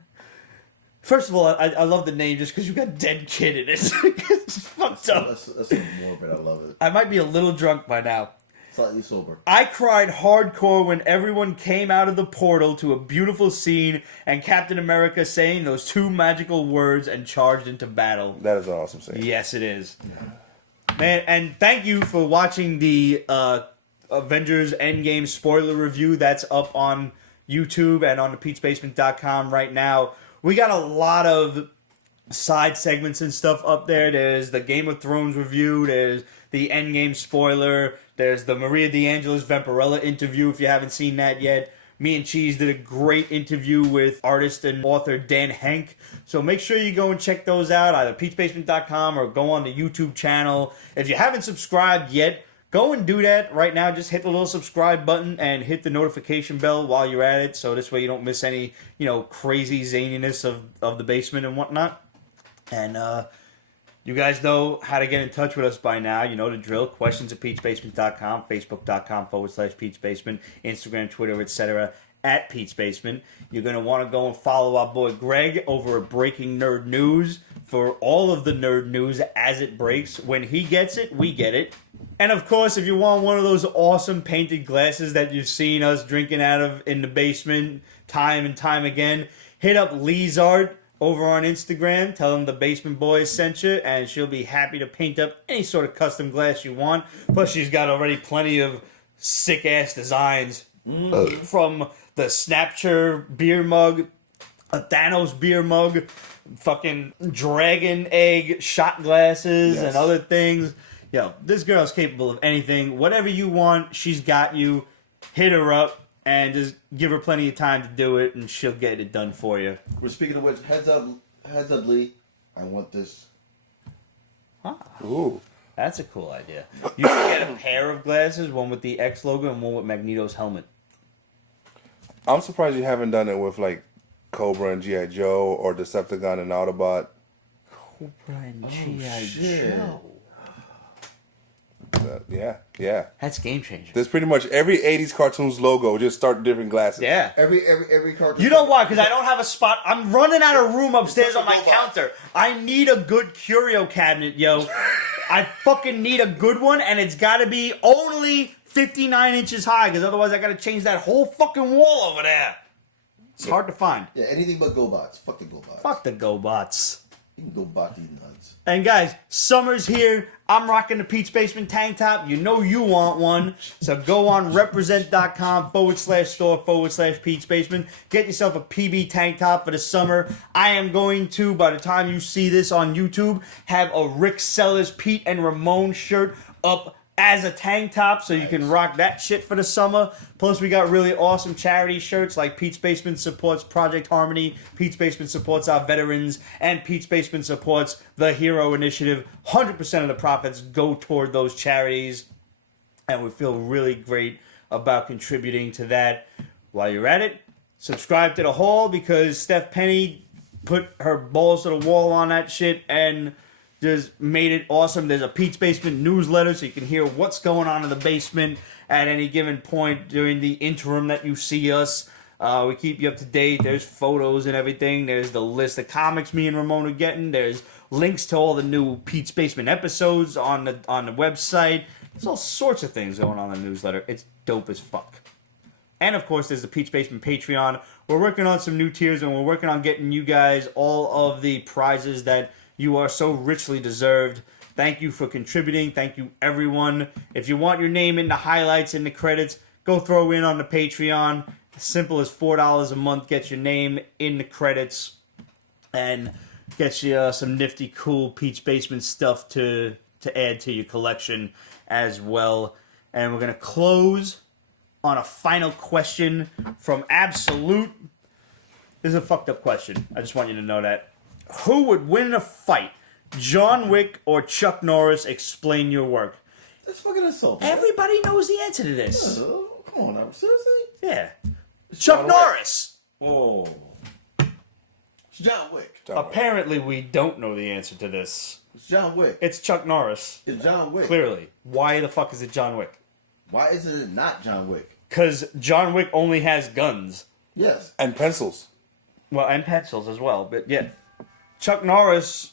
First of all, I love the name just because you got Dead Kid in it. It's fucked up. That's morbid. I love it. I might be a little drunk by now. Slightly sober. I cried hardcore when everyone came out of the portal to a beautiful scene and Captain America saying those two magical words and charged into battle. That is an awesome scene. Yes, it is. Man, and thank you for watching the Avengers Endgame spoiler review. That's up on YouTube and on the Pete'sBasement.com right now. We got a lot of side segments and stuff up there. There's the Game of Thrones review. There's the Endgame spoiler. There's the Maria DeAngelis Vampirella interview, if you haven't seen that yet. Me and Cheese did a great interview with artist and author Dan Henk. So make sure you go and check those out, either Pete'sBasement.com or go on the YouTube channel. If you haven't subscribed yet, go and do that right now. Just hit the little subscribe button and hit the notification bell while you're at it. So this way you don't miss any, crazy zaniness of the basement and whatnot. And, you guys know how to get in touch with us by now. You know the drill. Questions at Pete'sBasement.com, Facebook.com/Pete'sBasement, Instagram, Twitter, etc. at Pete's Basement. You're going to want to go and follow our boy Greg over at Breaking Nerd News for all of the nerd news as it breaks. When he gets it, we get it. And of course, if you want one of those awesome painted glasses that you've seen us drinking out of in the basement time and time again, hit up Lee's Art over on Instagram. Tell them the Basement Boys sent you, and she'll be happy to paint up any sort of custom glass you want. Plus, she's got already plenty of sick-ass designs from the Snapchat beer mug, a Thanos beer mug, fucking dragon egg shot glasses, and other things. Yo, this girl's capable of anything. Whatever you want, she's got you. Hit her up. And just give her plenty of time to do it, and she'll get it done for you. We're speaking of which, heads up, Lee. I want this. Huh. Ooh. That's a cool idea. You should get a pair of glasses, one with the X logo and one with Magneto's helmet. I'm surprised you haven't done it with, Cobra and G.I. Joe or Decepticon and Autobot. Cobra and G.I. shit. Joe. Yeah. That's game changer. There's pretty much every 80s cartoon's logo just start different glasses. Yeah. Every cartoon. You know why? Because I don't have a spot. I'm running out of room upstairs on my Robot. counter. I need a good curio cabinet, yo. I fucking need a good one, and it's got to be only 59 inches high, because otherwise I got to change that whole fucking wall over there. It's hard to find. Yeah, anything but GoBots. Fuck the GoBots. Fuck the GoBots. You can go bot these nuts. And guys, summer's here. I'm rocking the Pete's Basement tank top. You know you want one. So go on represent.com/store/Pete's Basement. Get yourself a PB tank top for the summer. I am going to, by the time you see this on YouTube, have a Rick Sellers, Pete and Ramon shirt up as a tank top, so you can rock that shit for the summer. Plus, we got really awesome charity shirts like Pete's Basement supports Project Harmony, Pete's Basement supports our veterans, and Pete's Basement supports the Hero Initiative. 100% of the profits go toward those charities, and we feel really great about contributing to that. While you're at it, subscribe to the Hall, because Steph Penny put her balls to the wall on that shit and just made it awesome. There's a Pete's Basement newsletter, so you can hear what's going on in the basement at any given point during the interim that you see us. We keep you up to date. There's photos and everything. There's the list of comics me and Ramon are getting. There's links to all the new Pete's Basement episodes on the website. There's all sorts of things going on in the newsletter. It's dope as fuck. And of course, there's the Pete's Basement Patreon. We're working on some new tiers, and we're working on getting you guys all of the prizes that you are so richly deserved. Thank you for contributing. Thank you, everyone. If you want your name in the highlights, in the credits, go throw in on the Patreon. As simple as $4 a month gets your name in the credits and gets you some nifty, cool Pete's Basement stuff to add to your collection as well. And we're going to close on a final question from Absolute. This is a fucked up question. I just want you to know that. Who would win in a fight? John Wick or Chuck Norris? Explain your work. That's fucking assault. Everybody knows the answer to this. Come on now, seriously? Yeah. Chuck Norris. Oh. It's John Wick. Apparently, we don't know the answer to this. It's John Wick. It's Chuck Norris. It's John Wick. Clearly. Why the fuck is it John Wick? Why isn't it not John Wick? Because John Wick only has guns. Yes. And pencils. Well, and pencils as well, but yeah. Chuck Norris,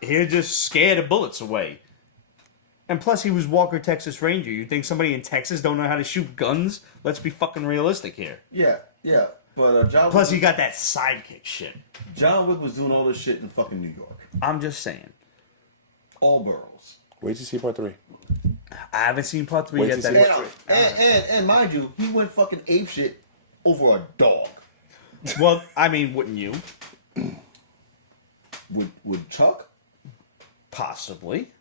he'll just scare the bullets away. And plus, he was Walker, Texas Ranger. You think somebody in Texas don't know how to shoot guns? Let's be fucking realistic here. Yeah. But John Plus, Wick, he got that sidekick shit. John Wick was doing all this shit in fucking New York. I'm just saying. All boroughs. Wait to see part 3. I haven't seen part 3 Wait yet. to see That part is- And mind you, he went fucking ape shit over a dog. Well, I mean, wouldn't you? Would Chuck? Possibly.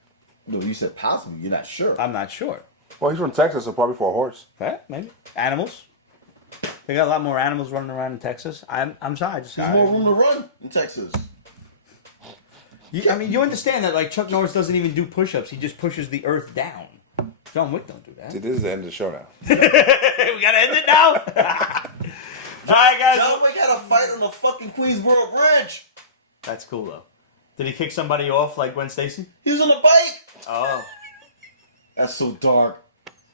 No, you said possibly. You're not sure. I'm not sure. Well, he's from Texas, so probably for a horse. Maybe. Animals. They got a lot more animals running around in Texas. I'm sorry. There's more room to run in Texas. You understand that, Chuck Norris doesn't even do push-ups. He just pushes the earth down. John Wick don't do that. See, this is the end of the show now. We gotta end it now? Alright, guys. John Wick had a fight on the fucking Queensboro Bridge. That's cool, though. Did he kick somebody off like Gwen Stacy? He was on the bike. Oh. That's so dark.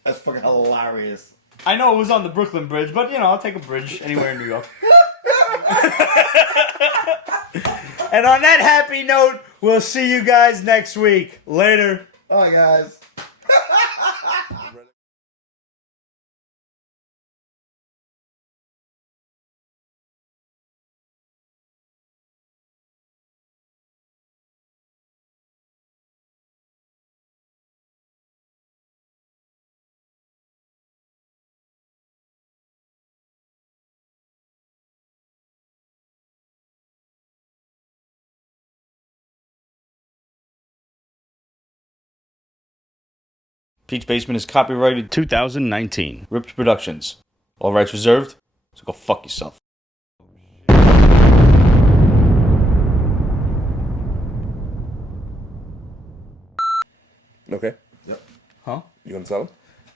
That's fucking hilarious. I know it was on the Brooklyn Bridge, but, I'll take a bridge anywhere in New York. And on that happy note, we'll see you guys next week. Later. Bye, guys. Pete's Basement is copyrighted 2019. Rips Productions. All rights reserved, so go fuck yourself. Okay. Yep. Huh? You gonna tell him?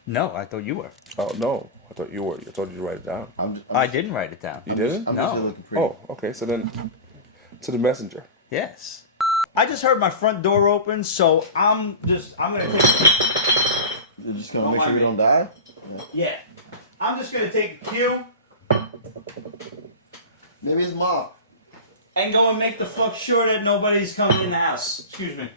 No, I thought you were. Oh, no. I thought you were. I told you to write it down. I didn't write it down. You didn't? I'm No. just looking pretty. Oh, okay. So then, to the messenger. Yes. I just heard my front door open, so I'm gonna take. You're just gonna make sure we don't die. Yeah, I'm just gonna take a cue. Maybe it's Mom. And go and make the fuck sure that nobody's coming in the house. Excuse me.